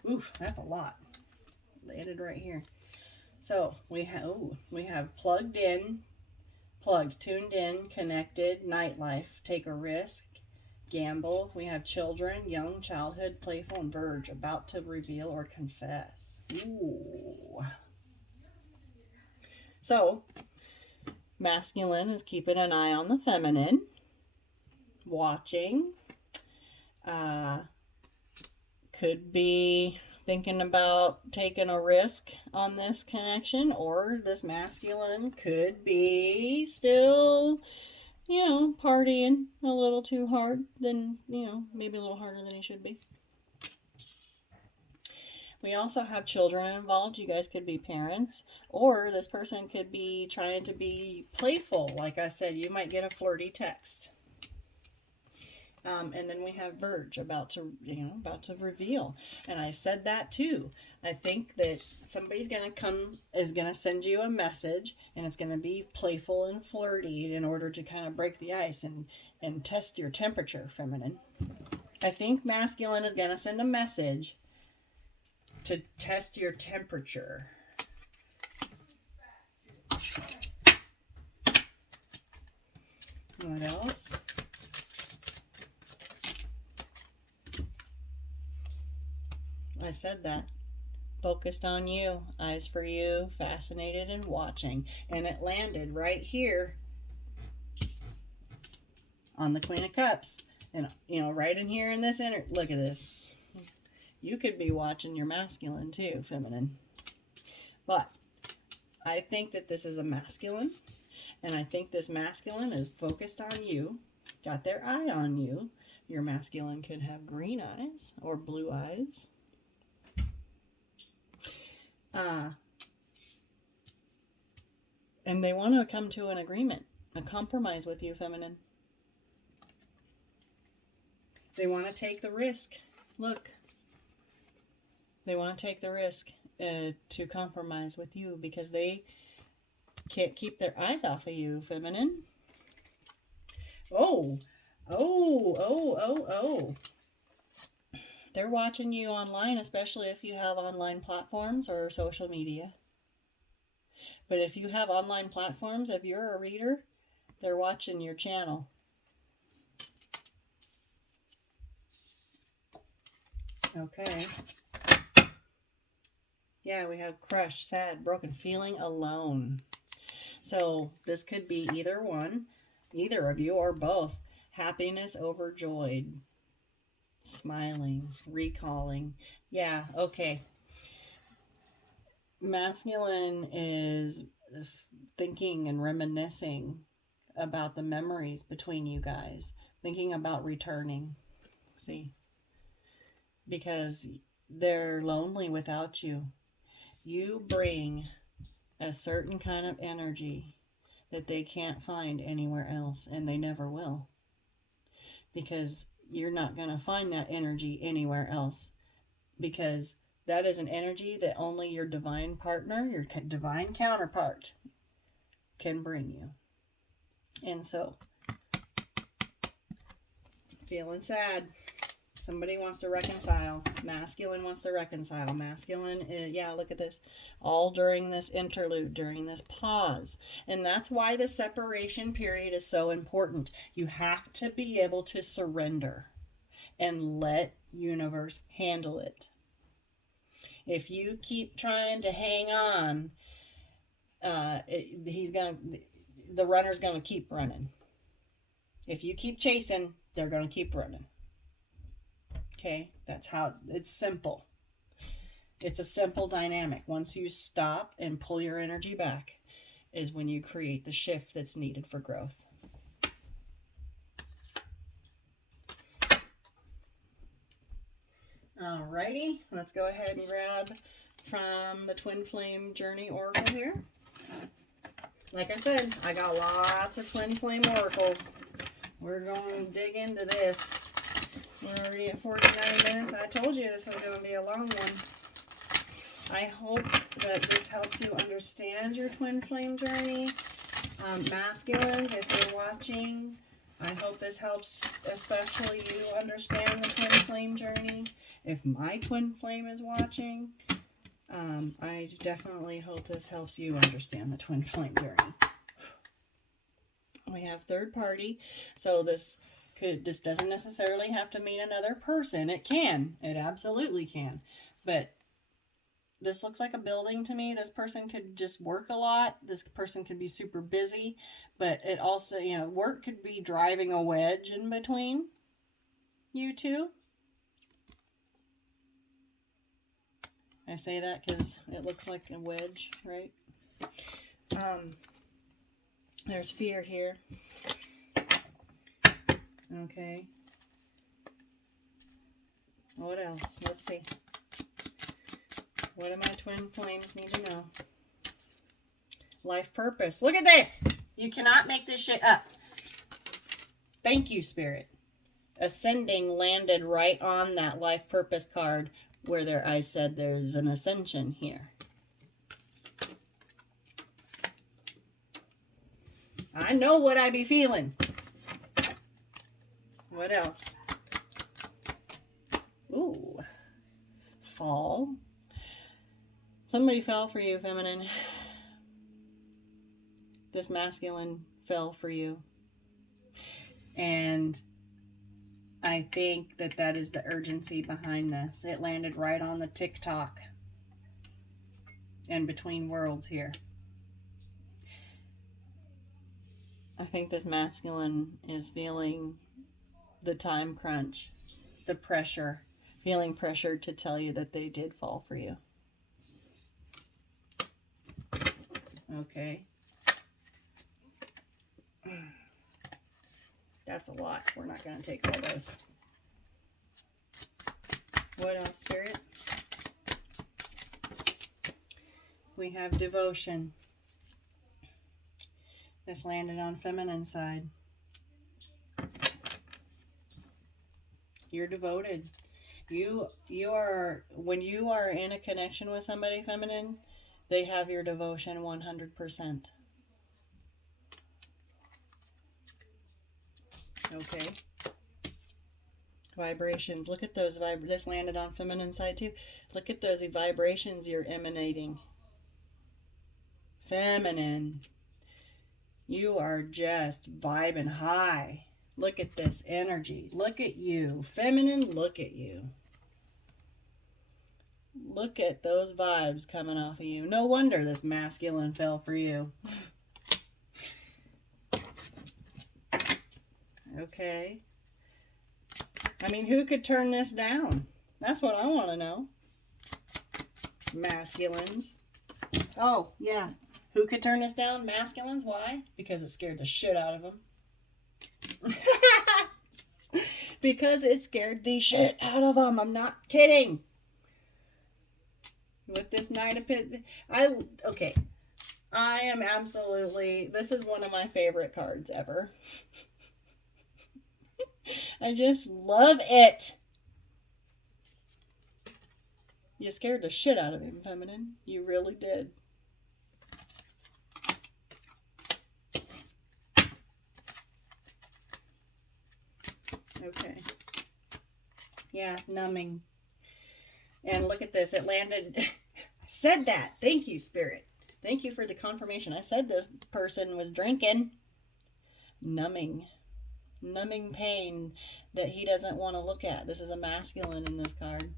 Oof, that's a lot. Landed right here. So we have plugged in, tuned in, connected, nightlife, take a risk, gamble. We have children, young, childhood, playful, and verge, about to reveal or confess. Ooh. So, masculine is keeping an eye on the feminine, watching. Could be thinking about taking a risk on this connection, or this masculine could be still, you know, partying a little too hard than, you know, maybe a little harder than he should be. We also have children involved. You guys could be parents, or this person could be trying to be playful. Like I said, you might get a flirty text. And then we have verge, about to reveal. And I said that too. I think that somebody's is gonna send you a message, and it's gonna be playful and flirty in order to kind of break the ice and test your temperature, feminine. I think masculine is gonna send a message to test your temperature. What else? I said that. Focused on you, eyes for you, fascinated and watching. And it landed right here on the Queen of Cups. And, you know, right in here in this look at this. You could be watching your masculine too, feminine. But I think that this is a masculine. And I think this masculine is focused on you, got their eye on you. Your masculine could have green eyes or blue eyes. And they want to come to an agreement, a compromise with you, feminine. They want to take the risk. Look. They want to take the risk to compromise with you because they can't keep their eyes off of you, feminine. Oh. They're watching you online, especially if you have online platforms or social media. But if you have online platforms, if you're a reader, they're watching your channel. Okay. Yeah, we have crushed, sad, broken, feeling alone. So this could be either one, either of you, or both. Happiness overjoyed. Smiling, recalling. Yeah, okay. Masculine is thinking and reminiscing about the memories between you guys. Thinking about returning. See? Because they're lonely without you. You bring a certain kind of energy that they can't find anywhere else, and they never will. Because you're not going to find that energy anywhere else, because that is an energy that only your divine partner, your divine counterpart, can bring you. And so, feeling sad. Somebody wants to reconcile. Masculine wants to reconcile. Masculine, yeah, look at this. All during this interlude, during this pause. And that's why the separation period is so important. You have to be able to surrender and let universe handle it. If you keep trying to hang on, the runner's going to keep running. If you keep chasing, they're going to keep running. Okay, that's how it's simple. It's a simple dynamic. Once you stop and pull your energy back is when you create the shift that's needed for growth. Alrighty, let's go ahead and grab from the Twin Flame Journey Oracle here. Like I said, I got lots of Twin Flame Oracles. We're going to dig into this. We're already at 49 minutes. I told you this was going to be a long one. I hope that this helps you understand your Twin Flame journey. Masculines, if you're watching, I hope this helps especially you understand the Twin Flame journey. If my Twin Flame is watching, I definitely hope this helps you understand the Twin Flame journey. We have third party. So this This doesn't necessarily have to mean another person. It can. It absolutely can. But this looks like a building to me. This person could just work a lot. This person could be super busy. But it also, you know, work could be driving a wedge in between you two. I say that because it looks like a wedge, right? There's fear here. Okay. What else? Let's see. What do my twin flames need to know? Life purpose. Look at this. You cannot make this shit up. Thank you, Spirit. Ascending landed right on that life purpose card where I said there's an ascension here. I know what I be feeling. What else? Ooh. Fall. Somebody fell for you, feminine. This masculine fell for you. And I think that is the urgency behind this. It landed right on the TikTok and between worlds here. I think this masculine is feeling the time crunch, the pressure, feeling pressured to tell you that they did fall for you. Okay. That's a lot. We're not going to take all those. What else, Spirit? We have devotion. This landed on feminine side. You're devoted. You are, when you are in a connection with somebody feminine, they have your devotion 100%. Okay. Vibrations. Look at those this landed on feminine side too. Look at those vibrations you're emanating. Feminine. You are just vibing high. Look at this energy. Look at you. Feminine, look at you. Look at those vibes coming off of you. No wonder this masculine fell for you. Okay. I mean, who could turn this down? That's what I want to know. Masculines. Oh, yeah. Who could turn this down? Masculines. Why? Because it scared the shit out of them. Because it scared the shit out of them. I'm not kidding. With this Knight of Pentacles. Okay. I am absolutely... This is one of my favorite cards ever. I just love it. You scared the shit out of him, feminine. You really did. Okay. Yeah, numbing. And look at this. It landed... I said that. Thank you, Spirit. Thank you for the confirmation. I said this person was drinking. Numbing. Numbing pain that he doesn't want to look at. This is a masculine in this card.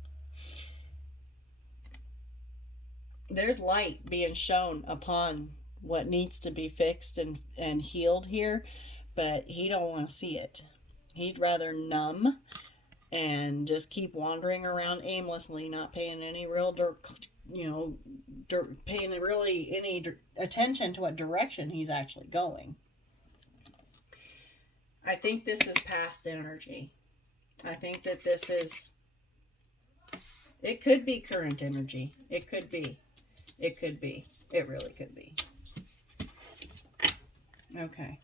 There's light being shown upon what needs to be fixed and healed here, but he don't want to see it. He'd rather numb and just keep wandering around aimlessly, not paying any real paying really any attention to what direction he's actually going. I think this is past energy. I think that this is, it could be current energy. It could be. It could be. It really could be. Okay.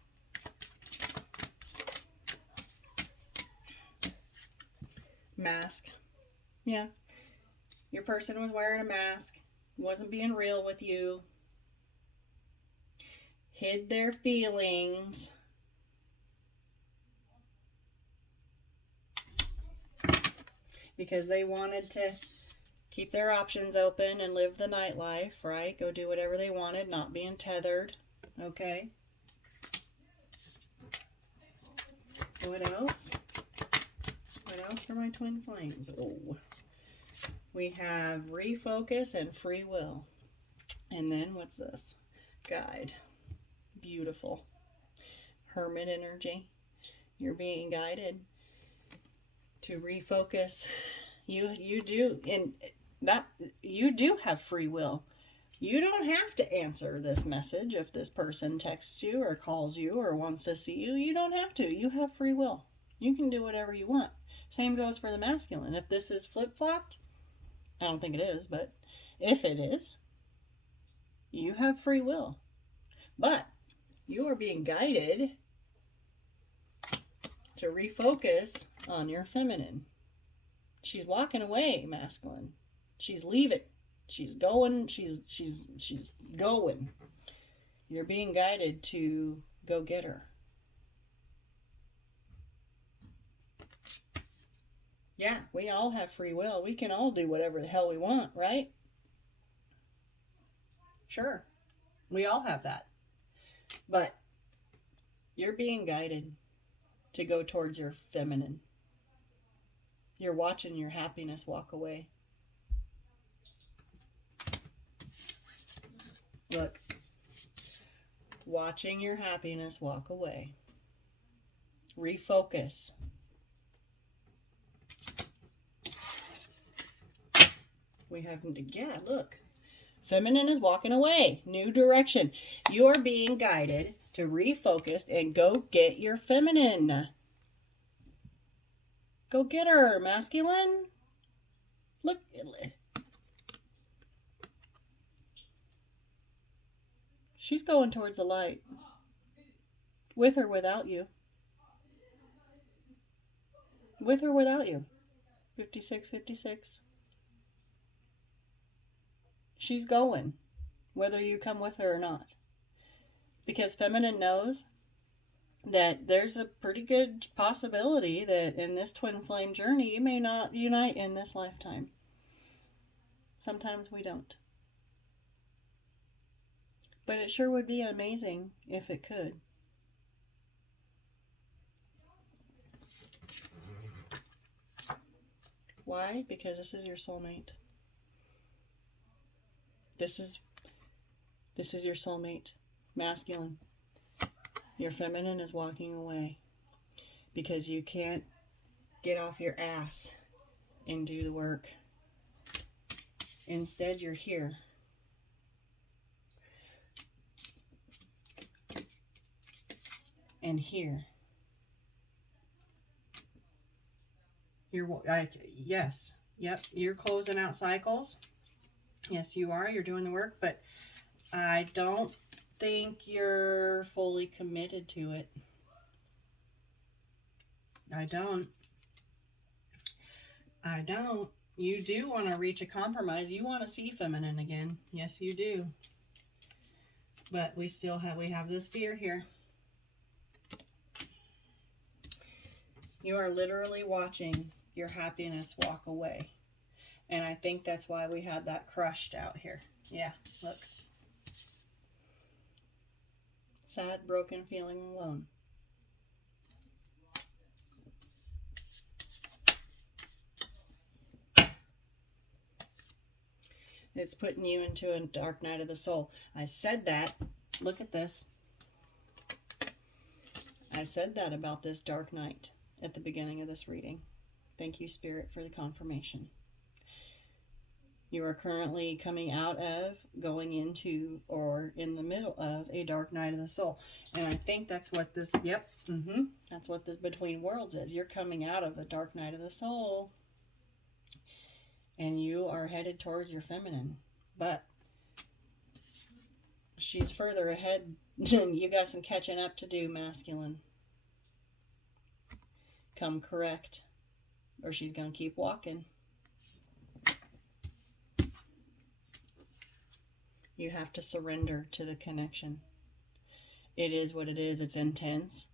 Mask. Yeah. Your person was wearing a mask. Wasn't being real with you. Hid their feelings. Because they wanted to keep their options open and live the nightlife, right? Go do whatever they wanted, not being tethered. Okay. What else? What else for my twin flames? Oh, we have refocus and free will. And then what's this? Guide. Beautiful. Hermit energy. You're being guided to refocus. You do, and that you do have free will. You don't have to answer this message if this person texts you or calls you or wants to see you. You don't have to. You have free will. You can do whatever you want. Same goes for the masculine. If this is flip-flopped, I don't think it is, but if it is, you have free will. But you are being guided to refocus on your feminine. She's walking away, masculine. She's leaving. She's going. She's going. You're being guided to go get her. Yeah, we all have free will. We can all do whatever the hell we want, right? Sure. We all have that. But you're being guided to go towards your feminine. You're watching your happiness walk away. Look. Watching your happiness walk away. Refocus. We have, yeah, look. Feminine is walking away. New direction. You're being guided to refocus and go get your feminine. Go get her, masculine. Look. She's going towards the light. With or without you. With or without you. 56-56. She's going, whether you come with her or not. Because feminine knows that there's a pretty good possibility that in this twin flame journey, you may not unite in this lifetime. Sometimes we don't. But it sure would be amazing if it could. Why? Because this is your soulmate. This is your soulmate, masculine. Your feminine is walking away because you can't get off your ass and do the work. Instead, you're here. And here. Yes. Yep. You're closing out cycles. Yes, you are. You're doing the work, but I don't think you're fully committed to it. I don't. You do want to reach a compromise. You want to see feminine again. Yes, you do. But we have this fear here. You are literally watching your happiness walk away. And I think that's why we had that crushed out here. Yeah, look. Sad, broken, feeling alone. It's putting you into a dark night of the soul. I said that. Look at this. I said that about this dark night at the beginning of this reading. Thank you, Spirit, for the confirmation. You are currently coming out of, going into, or in the middle of a dark night of the soul. And I think that's what this, that's what this Between Worlds is. You're coming out of the dark night of the soul. And you are headed towards your feminine. But she's further ahead. You got some catching up to do, masculine. Come correct. Or she's going to keep walking. You have to surrender to the connection. It is what it is. It's intense.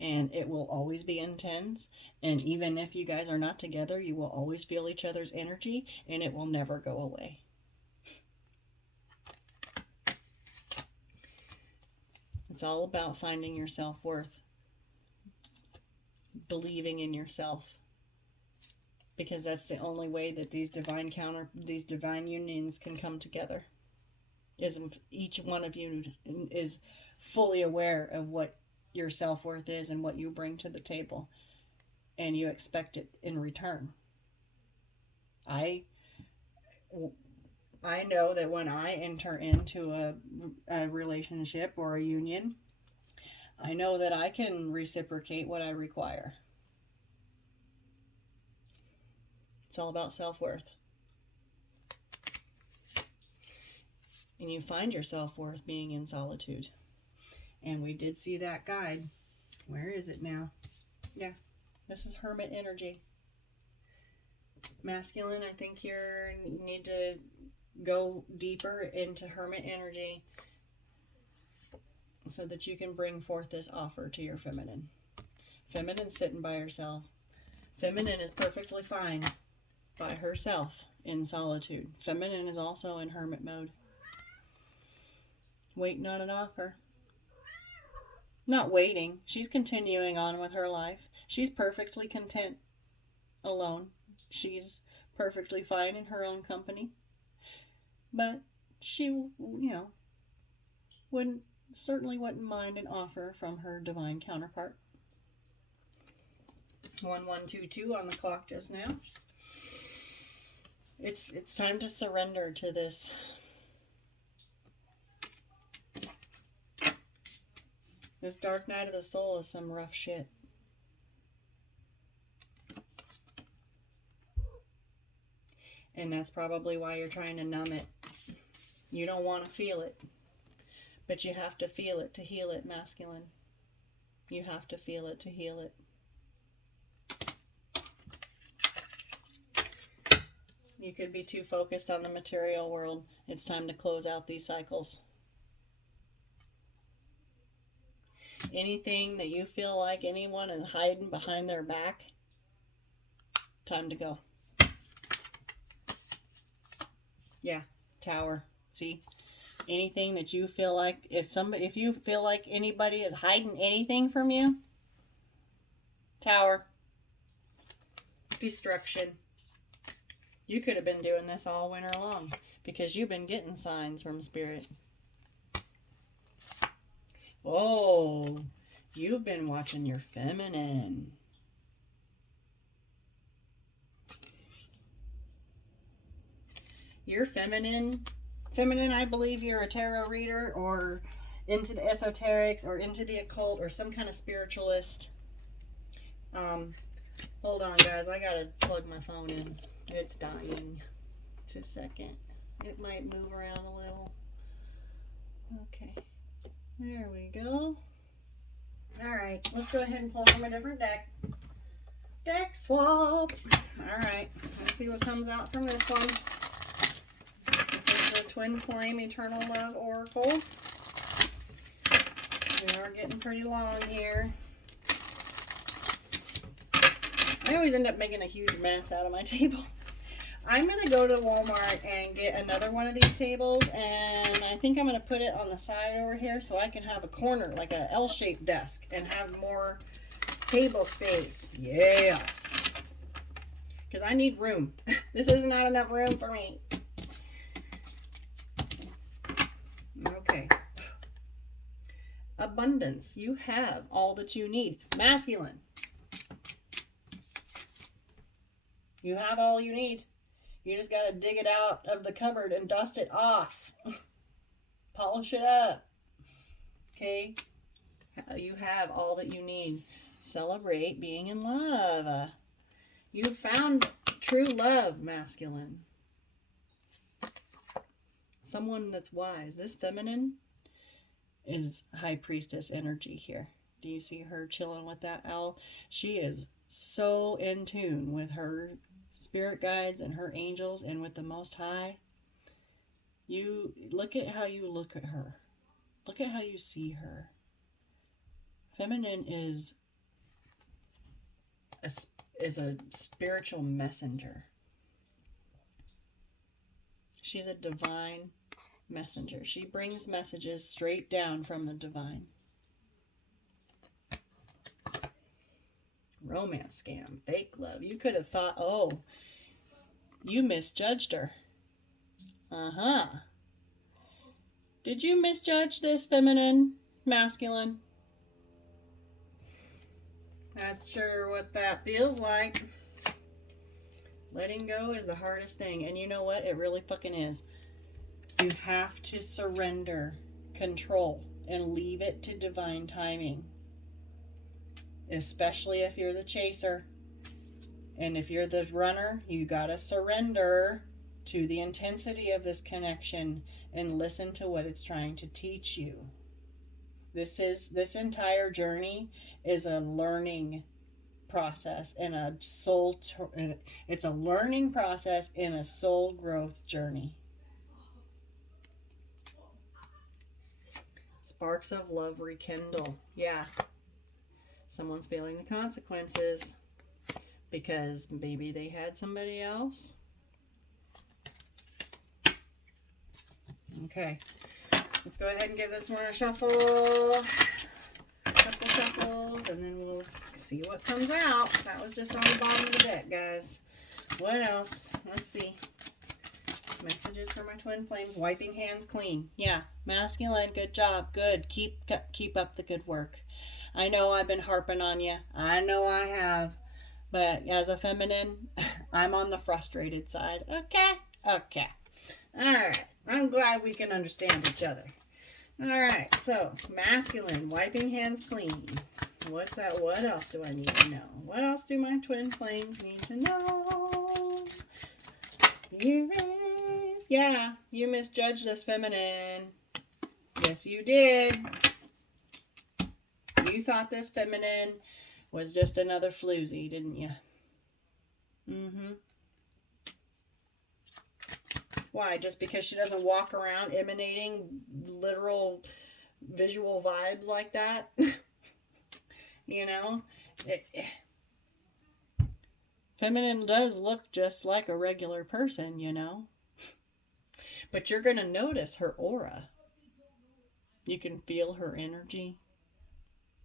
And it will always be intense. And even if you guys are not together, you will always feel each other's energy. And it will never go away. It's all about finding your self-worth. believing in yourself. Because that's the only way that these divine unions can come together. Is if each one of you is fully aware of what your self-worth is and what you bring to the table, and you expect it in return. I know that when I enter into a relationship or a union, I know that I can reciprocate what I require. It's all about self-worth. And you find your self-worth being in solitude. And we did see that guide. Where is it now? Yeah, this is hermit energy. Masculine, I think you need to go deeper into hermit energy so that you can bring forth this offer to your feminine. Feminine's sitting by herself. Feminine is perfectly fine by herself in solitude. Feminine is also in hermit mode, waiting on an offer. Not waiting. She's continuing on with her life. She's perfectly content alone. She's perfectly fine in her own company. But she, certainly wouldn't mind an offer from her divine counterpart. 1122 on the clock just now. It's time to surrender to this. This dark night of the soul is some rough shit. And that's probably why you're trying to numb it. You don't want to feel it. But you have to feel it to heal it, masculine. You have to feel it to heal it. You could be too focused on the material world. It's time to close out these cycles. Anything that you feel like anyone is hiding behind their back, time to go. Yeah, Tower. See? Anything that you feel like, if you feel like anybody is hiding anything from you, Tower. Destruction. You could have been doing this all winter long because you've been getting signs from Spirit. Oh, you've been watching your feminine. Your feminine, I believe you're a tarot reader or into the esoterics or into the occult or some kind of spiritualist. Hold on, guys. I gotta plug my phone in. It's dying. Just a second. It might move around a little. Okay. There we go. Alright, let's go ahead and pull from a different deck. Deck swap. Alright, let's see what comes out from this one. This is the Twin Flame Eternal Love Oracle. We are getting pretty long here. I always end up making a huge mess out of my table. I'm going to go to Walmart and get another one of these tables, and I think I'm going to put it on the side over here so I can have a corner, like a L-shaped desk, and have more table space. Yes! Because I need room. This is not enough room for me. Okay. Abundance. You have all that you need. Masculine. You have all you need. You just got to dig it out of the cupboard and dust it off. Polish it up. Okay? You have all that you need. Celebrate being in love. You found true love, masculine. Someone that's wise. This feminine is high priestess energy here. Do you see her chilling with that owl? She is so in tune with her spirit guides and her angels and with the Most High. You look at how you look at her. Look at how you see her. Feminine is a spiritual messenger. She's a divine messenger. She brings messages straight down from the divine. Romance scam, fake love. You could have thought, oh, you misjudged her. Uh-huh. Did you misjudge this feminine, masculine? Not sure what that feels like. Letting go is the hardest thing. And you know what? It really fucking is. You have to surrender control and leave it to divine timing. Especially if you're the chaser. And if you're the runner, you gotta surrender to the intensity of this connection and listen to what it's trying to teach you. This entire journey is a learning process and a it's a learning process and a soul growth journey. Sparks of love rekindle. Yeah. Someone's feeling the consequences because maybe they had somebody else. Okay. Let's go ahead and give this one a shuffle. A couple shuffles, and then we'll see what comes out. That was just on the bottom of the deck, guys. What else? Let's see. Messages for my twin flames. Wiping hands clean. Yeah. Masculine, good job. Good. Keep up the good work. I know I've been harping on you. I know I have. But as a feminine, I'm on the frustrated side. Okay. All right. I'm glad we can understand each other. All right. So, masculine, wiping hands clean. What's that? What else do I need to know? What else do my twin flames need to know? Spirit. Yeah, you misjudged this feminine. Yes, you did. You thought this feminine was just another floozy, didn't you? Mm-hmm. Why? Just because she doesn't walk around emanating literal visual vibes like that? You know? Feminine does look just like a regular person, you know? But you're going to notice her aura. You can feel her energy.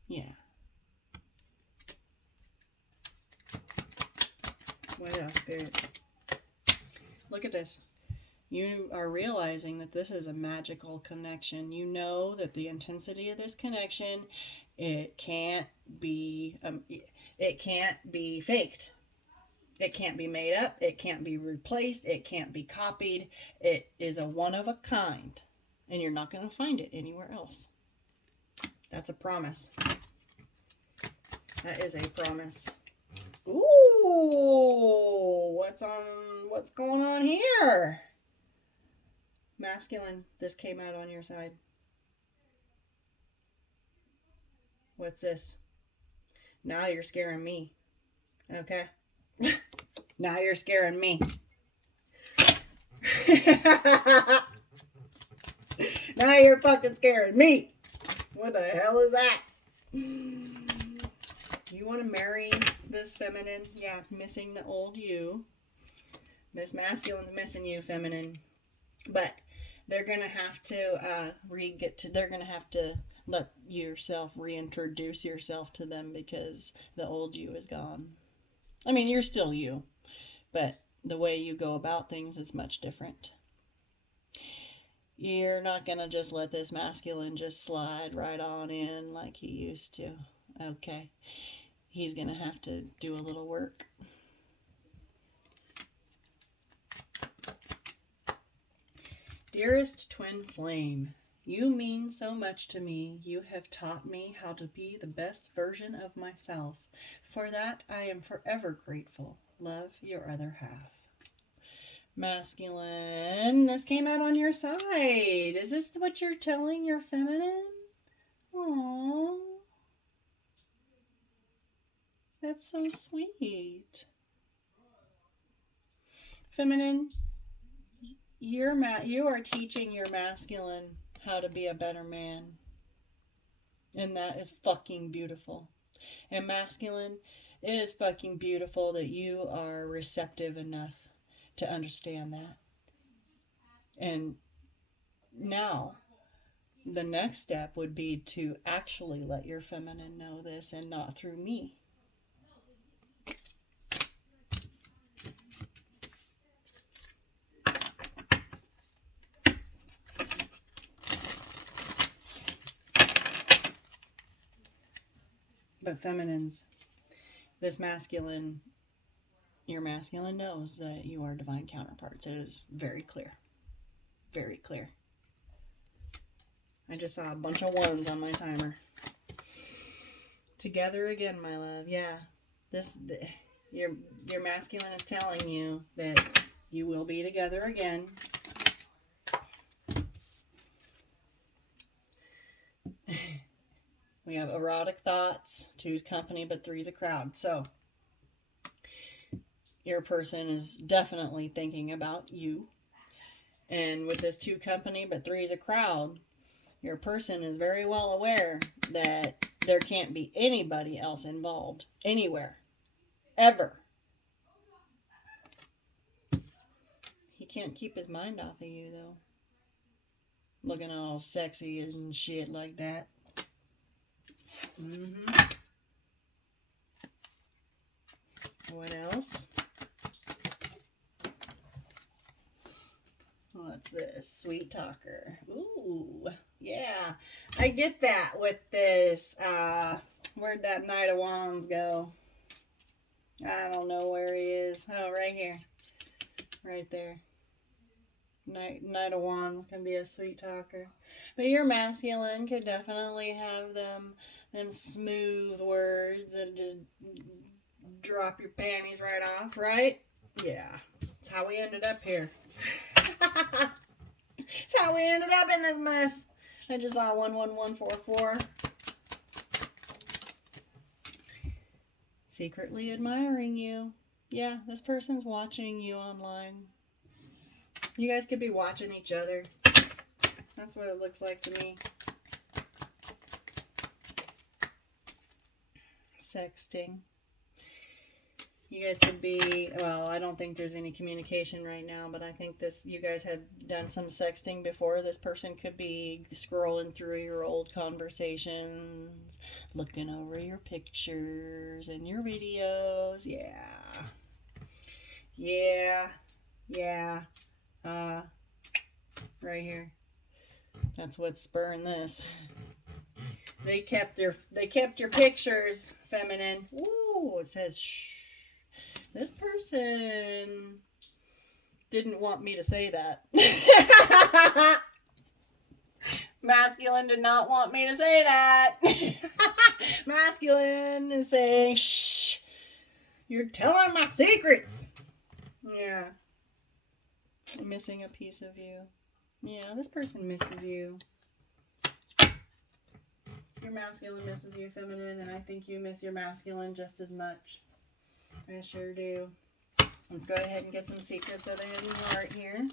Yeah. What else, Spirit? Look at this. You are realizing that this is a magical connection. You know that the intensity of this connection, it can't be faked. It can't be made up. It can't be replaced. It can't be copied. It is a one of a kind, and you're not going to find it anywhere else. That's a promise. That is a promise. Ooh, what's going on here? Masculine, this came out on your side. What's this? Now you're scaring me. Okay? Now you're scaring me. Now you're fucking scaring me. What the hell is that? You want to marry this feminine? Yeah, missing the old you. This masculine's missing you, feminine. But they're going to have to they're going to have to let yourself reintroduce yourself to them because the old you is gone. I mean, you're still you, but the way you go about things is much different. You're not going to just let this masculine just slide right on in like he used to. Okay. He's going to have to do a little work. Dearest twin flame, you mean so much to me. You have taught me how to be the best version of myself. For that, I am forever grateful. Love, your other half. Masculine, this came out on your side. Is this what you're telling your feminine? Aww. That's so sweet. Feminine, you are teaching your masculine how to be a better man. And that is fucking beautiful. And masculine, it is fucking beautiful that you are receptive enough to understand that. And now, the next step would be to actually let your feminine know this and not through me. But feminines, this masculine, your masculine knows that you are divine counterparts. It is very clear. Very clear. I just saw a bunch of ones on my timer. Together again, my love. Yeah. Your masculine is telling you that you will be together again. We have erotic thoughts, 2's company, but 3's a crowd. So your person is definitely thinking about you. And with this 2 company, but 3's a crowd, your person is very well aware that there can't be anybody else involved anywhere, ever. He can't keep his mind off of you, though. Looking all sexy and shit like that. What else? What's this? Sweet talker. Ooh, yeah. I get that with this. Where'd that Knight of Wands go? I don't know where he is. Oh, right here. Right there. Knight of Wands can be a sweet talker. But your masculine could definitely have them smooth words and just drop your panties right off, right? Yeah. That's how we ended up here. That's how we ended up in this mess. I just saw 11144. Secretly admiring you. Yeah, this person's watching you online. You guys could be watching each other. That's what it looks like to me. Sexting. You guys could be, well, I don't think there's any communication right now, but I think you guys had done some sexting before. This person could be scrolling through your old conversations, looking over your pictures and your videos. Yeah. Right here. That's what's spurring this. They kept your pictures, feminine. Ooh, it says shh. This person didn't want me to say that. Masculine did not want me to say that. Masculine is saying, shh, you're telling my secrets. Yeah. I'm missing a piece of you. Yeah, this person misses you. Your masculine misses you, feminine, and I think you miss your masculine just as much. I sure do. Let's go ahead and get some secrets of the hidden heart here.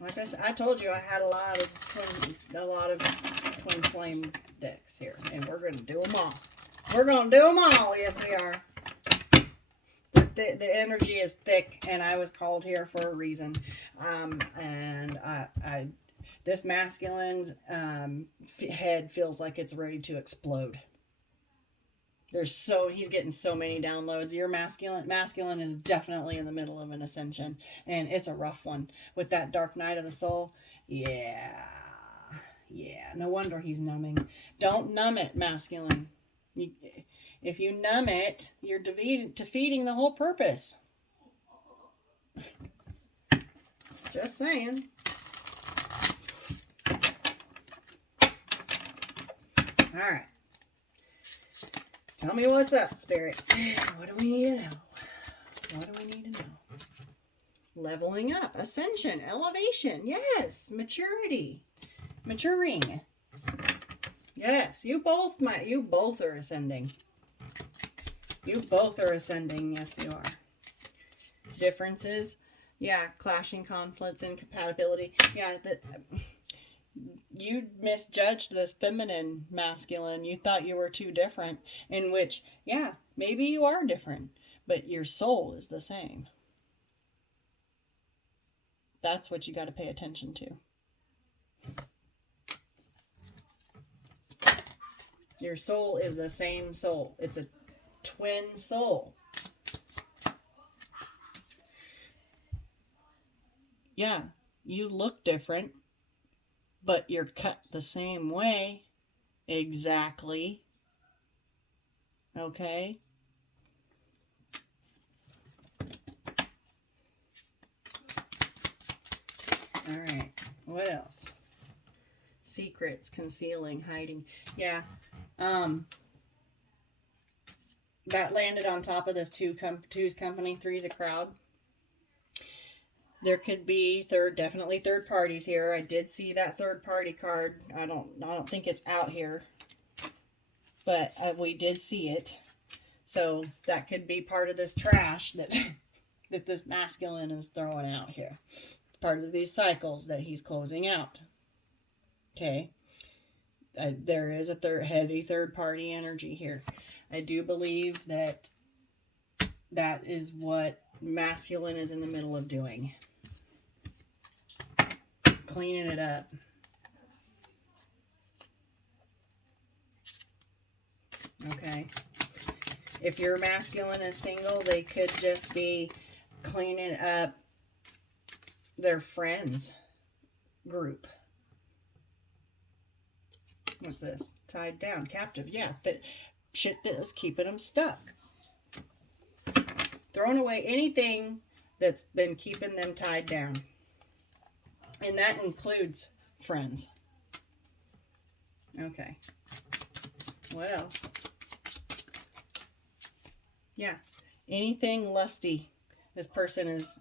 Like I said, I told you I had a lot of twin flame decks here, and we're gonna do them all. We're gonna do them all. Yes, we are. The energy is thick, and I was called here for a reason. And this masculine's head feels like it's ready to explode. He's getting so many downloads. Your masculine is definitely in the middle of an ascension, and it's a rough one with that dark night of the soul. Yeah, no wonder he's numbing. Don't numb it, masculine. If you numb it, you're defeating the whole purpose. Just saying. All right. Tell me what's up, Spirit. What do we need to know? What do we need to know? Leveling up, ascension, elevation. Yes, maturity, maturing. Yes, you both are ascending. You both are ascending. Yes, you are. Differences. Yeah, clashing conflicts, incompatibility. Yeah, you misjudged this feminine masculine. You thought you were too different, in which, yeah, maybe you are different, but your soul is the same. That's what you got to pay attention to. Your soul is the same soul. It's a twin soul. Yeah, you look different, but you're cut the same way. Exactly. Okay? All right. What else? Secrets, concealing, hiding. Yeah. That landed on top of this two's company, three's a crowd. There could be definitely third parties here. I did see that third party card. I don't think it's out here, but we did see it. So that could be part of this trash that that this masculine is throwing out here. Part of these cycles that he's closing out. Okay. There is a heavy third party energy here. I do believe that that is what masculine is in the middle of doing. Cleaning it up. Okay. If your masculine is single, they could just be cleaning up their friends group. What's this? Tied down, captive. Yeah, that shit that was keeping them stuck. Throwing away anything that's been keeping them tied down. And that includes friends. Okay. What else? Yeah. Anything lusty. This person is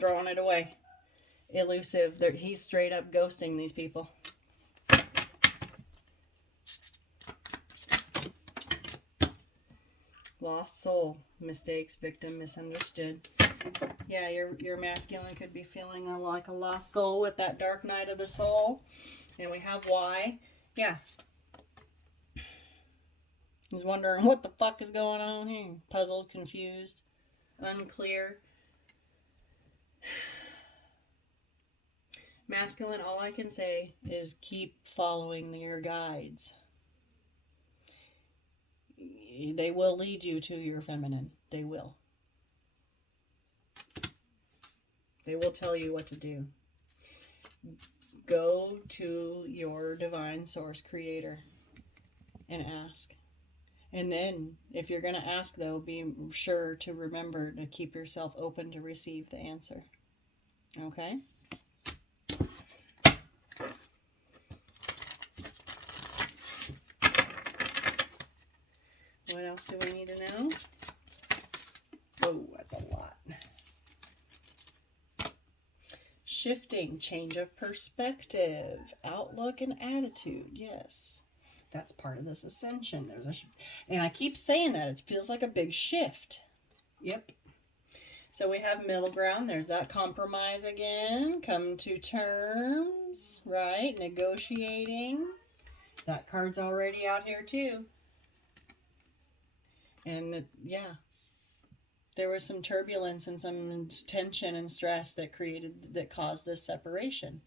throwing it away. Elusive. He's straight up ghosting these people. Lost soul. Mistakes. Victim. Misunderstood. Yeah, your masculine could be feeling like a lost soul with that dark night of the soul. And we have why. Yeah. He's wondering what the fuck is going on here. Puzzled, confused, unclear. Masculine, all I can say is keep following your guides. They will lead you to your feminine. They will. They will tell you what to do. Go to your divine source creator and ask. And then, if you're going to ask, though, be sure to remember to keep yourself open to receive the answer. Okay? What else do we need to know? Oh, that's a lot. Shifting, change of perspective, outlook, and attitude. Yes, that's part of this ascension. And I keep saying that. It feels like a big shift. Yep. So we have middle ground. There's that compromise again. Come to terms, right? Negotiating. That card's already out here too. And yeah. There was some turbulence and some tension and stress that caused this separation.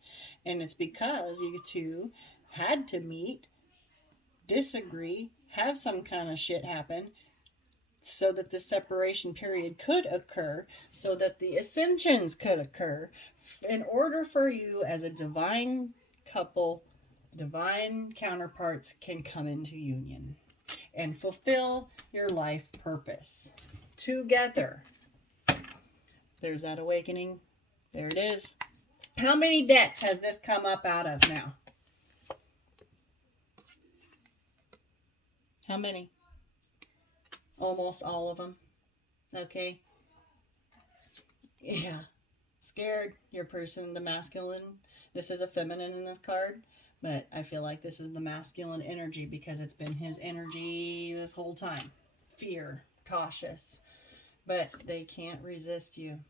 And it's because you two had to meet, disagree, have some kind of shit happen so that the separation period could occur, so that the ascensions could occur in order for you as a divine couple, divine counterparts can come into union and fulfill your life purpose. Together. There's that awakening. There it is. How many decks has this come up out of now? How many? Almost all of them. Okay. Yeah. Scared. Your person, the masculine. This is a feminine in this card. But I feel like this is the masculine energy because it's been his energy this whole time. Fear. Cautious. But they can't resist you.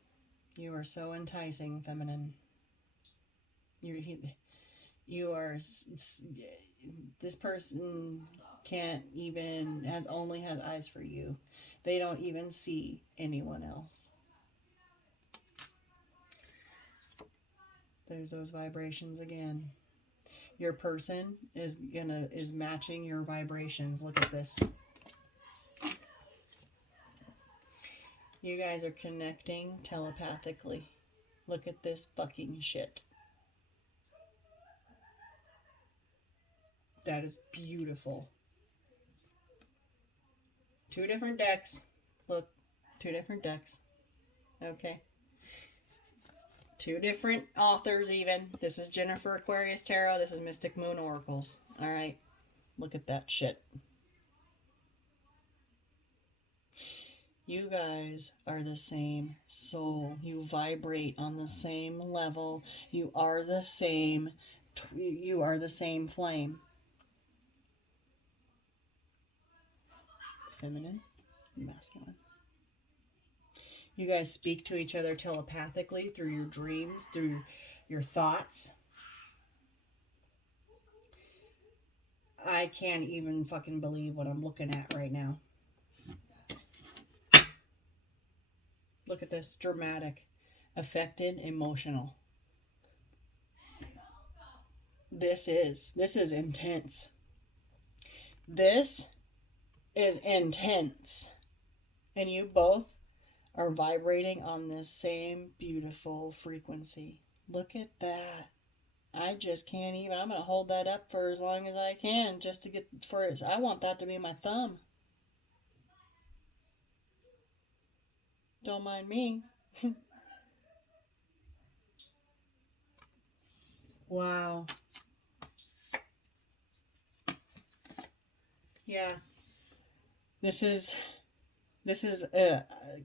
You are so enticing, feminine. You are. This person can't even has eyes for you. They don't even see anyone else. There's those vibrations again. Your person is matching your vibrations. Look at this. You guys are connecting telepathically. Look at this fucking shit. That is beautiful. Two different decks. Look, two different decks. Okay. Two different authors even. This is Jennifer Aquarius Tarot. This is Mystic Moon Oracles. All right. Look at that shit. You guys are the same soul. You vibrate on the same level. You are the same. You are the same flame. Feminine, masculine. You guys speak to each other telepathically through your dreams, through your thoughts. I can't even fucking believe what I'm looking at right now. Look at this. Dramatic, affected, emotional. This is intense. This is intense. And you both are vibrating on this same beautiful frequency. Look at that. I just can't even. I'm going to hold that up for as long as I can just to get for it. I want that to be my thumb. Don't mind me. Wow. Yeah. This is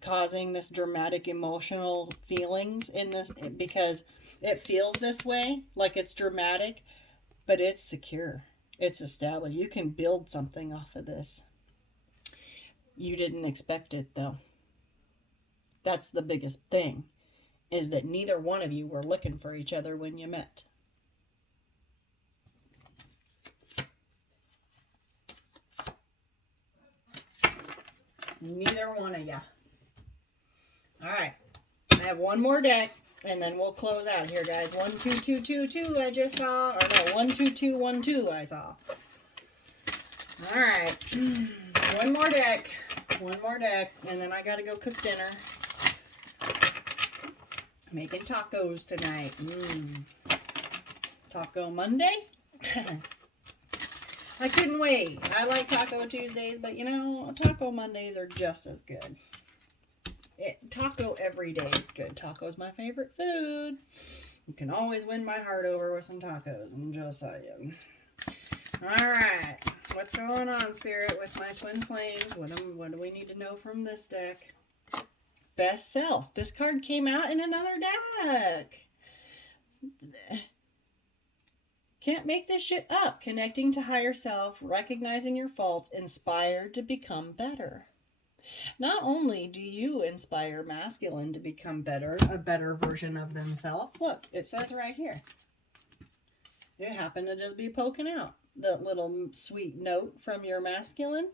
causing this dramatic emotional feelings in this because it feels this way, like it's dramatic, but it's secure. It's established. You can build something off of this. You didn't expect it though. That's the biggest thing, is that neither one of you were looking for each other when you met. Neither one of you. All right. I have one more deck, and then we'll close out here, guys. 1, 2, 2, 2, 2. I just saw. Or no, 1, 2, 2, 1, 2. I saw. All right. One more deck. One more deck, and then I gotta go cook dinner. Making tacos tonight. Taco Monday? I couldn't wait. I like Taco Tuesdays, but you know, Taco Mondays are just as good. Taco every day is good. Taco's my favorite food. You can always win my heart over with some tacos. I'm just saying. Alright. What's going on, Spirit, with my twin flames? What do we need to know from this deck? Best self. This card came out in another deck. Can't make this shit up. Connecting to higher self, recognizing your faults, inspired to become better. Not only do you inspire masculine to become better, a better version of themselves. Look, it says right here. It happened to just be poking out. The little sweet note from your masculine.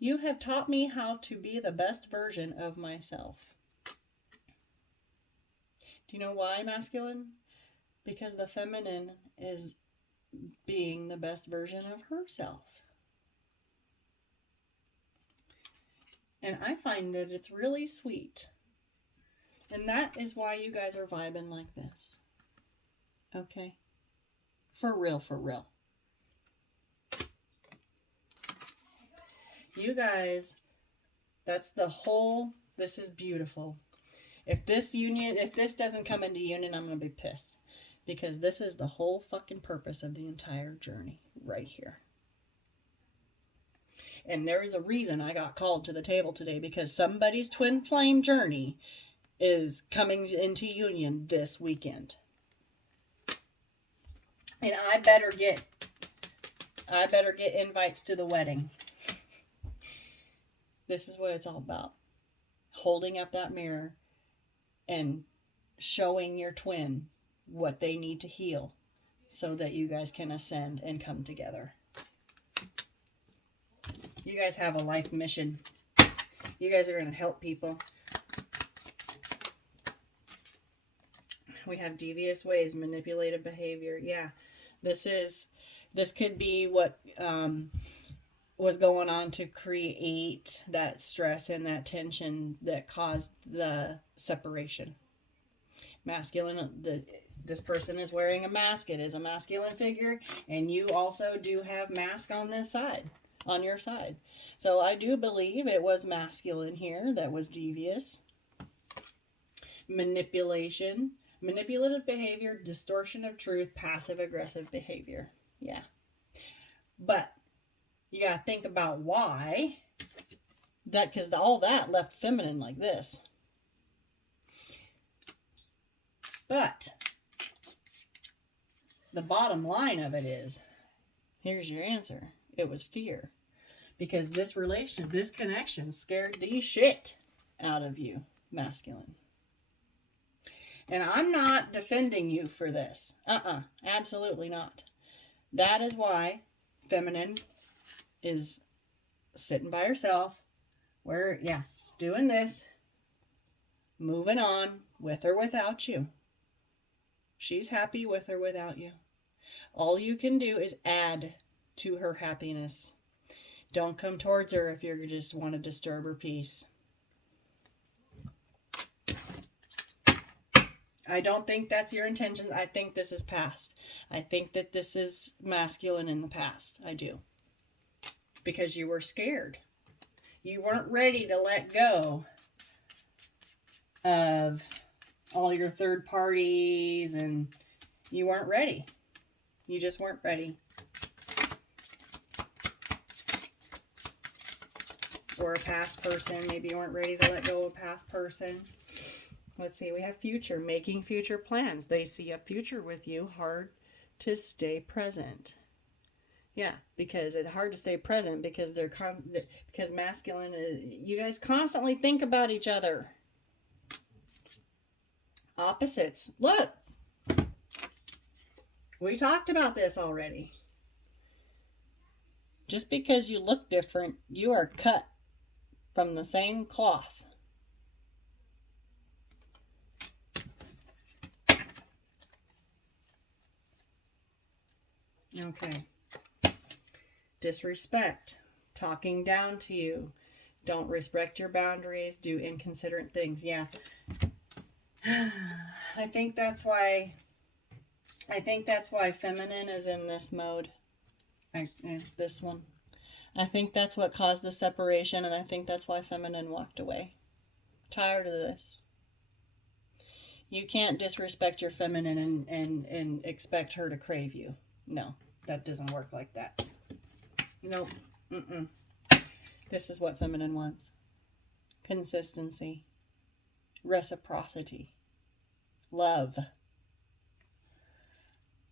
You have taught me how to be the best version of myself. Do you know why, masculine? Because the feminine is being the best version of herself. And I find that it's really sweet. And that is why you guys are vibing like this. Okay? For real, for real. You guys, that's the whole, this is beautiful. If this doesn't come into union, I'm going to be pissed. Because this is the whole fucking purpose of the entire journey right here. And there is a reason I got called to the table today, because somebody's twin flame journey is coming into union this weekend. And I better get invites to the wedding. This is what it's all about. Holding up that mirror and showing your twin what they need to heal so that you guys can ascend and come together. You guys have a life mission. You guys are going to help people. We have devious ways, manipulative behavior. Yeah, this could be what was going on to create that stress and that tension that caused the separation. Masculine, this person is wearing a mask. It is a masculine figure, and you also do have mask on this side. on your side. So I do believe it was masculine here that was devious. Manipulation, manipulative behavior, distortion of truth, passive aggressive behavior. Yeah. But you got to think about why. That, because all that left feminine like this. But the bottom line of it is, here's your answer. It was fear. Because this connection scared the shit out of you, masculine. And I'm not defending you for this. Absolutely not. That is why feminine is sitting by herself. Doing this. Moving on, with or without you. She's happy with or without you. All you can do is add to her happiness. Don't come towards her if you just want to disturb her peace. I don't think that's your intention. I think this is past. I think that this is masculine in the past. I do. Because you were scared. You weren't ready to let go of all your third parties, and you weren't ready. You just weren't ready. Or a past person. Maybe you weren't ready to let go of a past person. Let's see, we have future, making future plans. They see a future with you, hard to stay present. Yeah, because it's hard to stay present because because masculine is, you guys constantly think about each other. Opposites. Look. We talked about this already. Just because you look different, you are cut from the same cloth. Okay. Disrespect. Talking down to you. Don't respect your boundaries. Do inconsiderate things. Yeah. I think that's why feminine is in this mode. This one. I think that's what caused the separation, and I think that's why feminine walked away. Tired of this. You can't disrespect your feminine and expect her to crave you. No, that doesn't work like that. Nope. This is what feminine wants. Consistency. Reciprocity. Love.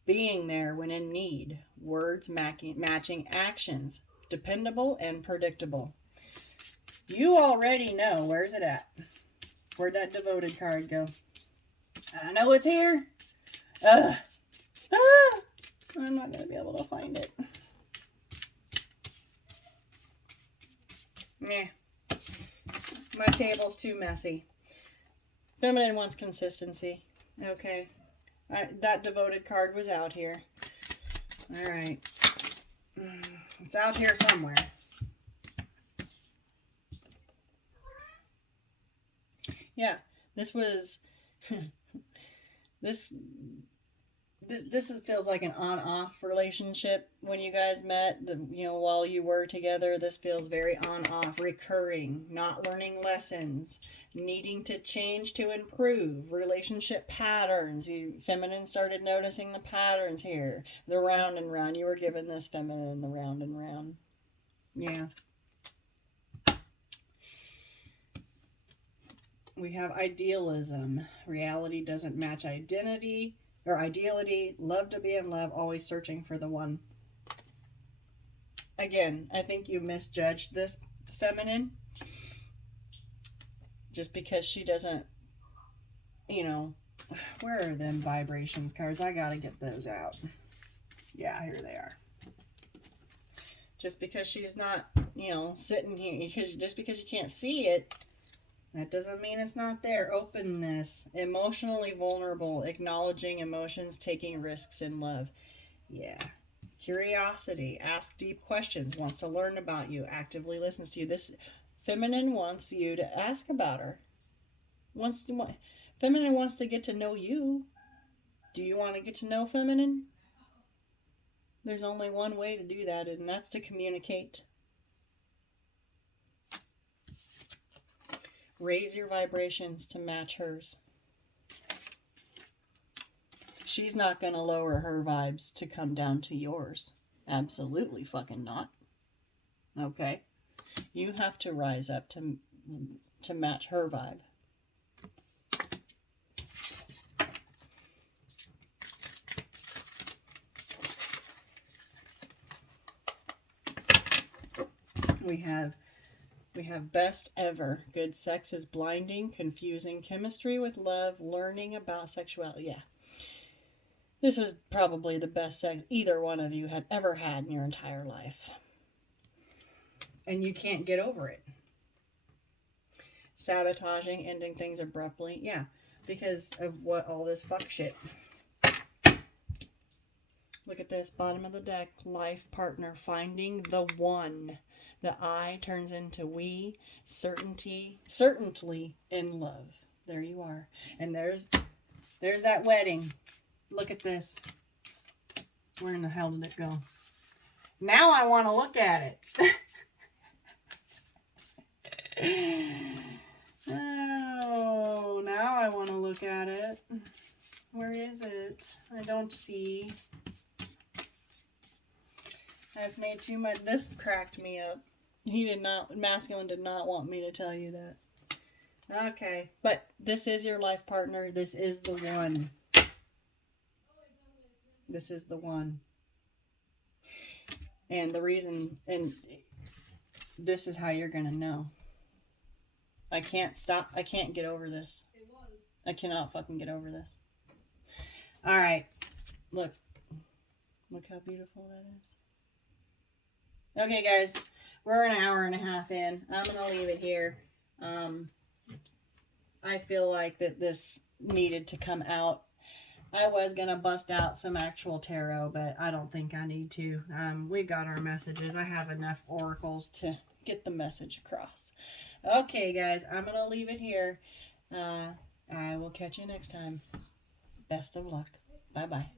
Being there when in need. Words matching actions. Dependable and predictable. You already know. Where's it at? Where'd that devoted card go? I know it's here. I'm not going to be able to find it. Meh. My table's too messy. Feminine wants consistency. Okay. That devoted card was out here. All right. It's out here somewhere. Yeah. This was... This feels like an on-off relationship when you guys met. While you were together, this feels very on-off, recurring, not learning lessons, needing to change to improve, relationship patterns. Feminine started noticing the patterns here, the round and round. You were given this feminine, the round and round. Yeah. We have idealism. Reality doesn't match identity. Or ideality, love to be in love, always searching for the one. Again, I think you misjudged this feminine. Just because she doesn't, where are them vibrations cards? I gotta get those out. Yeah, here they are. Just because she's not, sitting here, just because you can't see it, that doesn't mean it's not there. Openness, emotionally vulnerable, acknowledging emotions, taking risks in love. Yeah. Curiosity, ask deep questions, wants to learn about you, actively listens to you. This feminine wants you to ask about her. Feminine wants to get to know you. Do you want to get to know feminine? There's only one way to do that, and that's to communicate. Raise your vibrations to match hers. She's not going to lower her vibes to come down to yours. Absolutely fucking not. Okay? You have to rise up to match her vibe. We have best ever. Good sex is blinding, confusing chemistry with love, learning about sexuality. Yeah. This is probably the best sex either one of you had ever had in your entire life. And you can't get over it. Sabotaging, ending things abruptly. Yeah, because of what all this fuck shit. Look at this, bottom of the deck. Life partner, finding the one. The I turns into we, certainty, certainly in love. There you are. And there's that wedding. Look at this. Where in the hell did it go? Now I want to look at it. Oh, now I want to look at it. Where is it? I don't see. I've made too much. This cracked me up. Masculine did not want me to tell you that. Okay. But this is your life partner. This is the one. This is the one. And the reason, and this is how you're going to know. I can't stop. I can't get over this. I cannot fucking get over this. All right. Look. Look how beautiful that is. Okay, guys. We're an hour and a half in. I'm going to leave it here. I feel like that this needed to come out. I was going to bust out some actual tarot, but I don't think I need to. We got our messages. I have enough oracles to get the message across. Okay, guys. I'm going to leave it here. I will catch you next time. Best of luck. Bye-bye.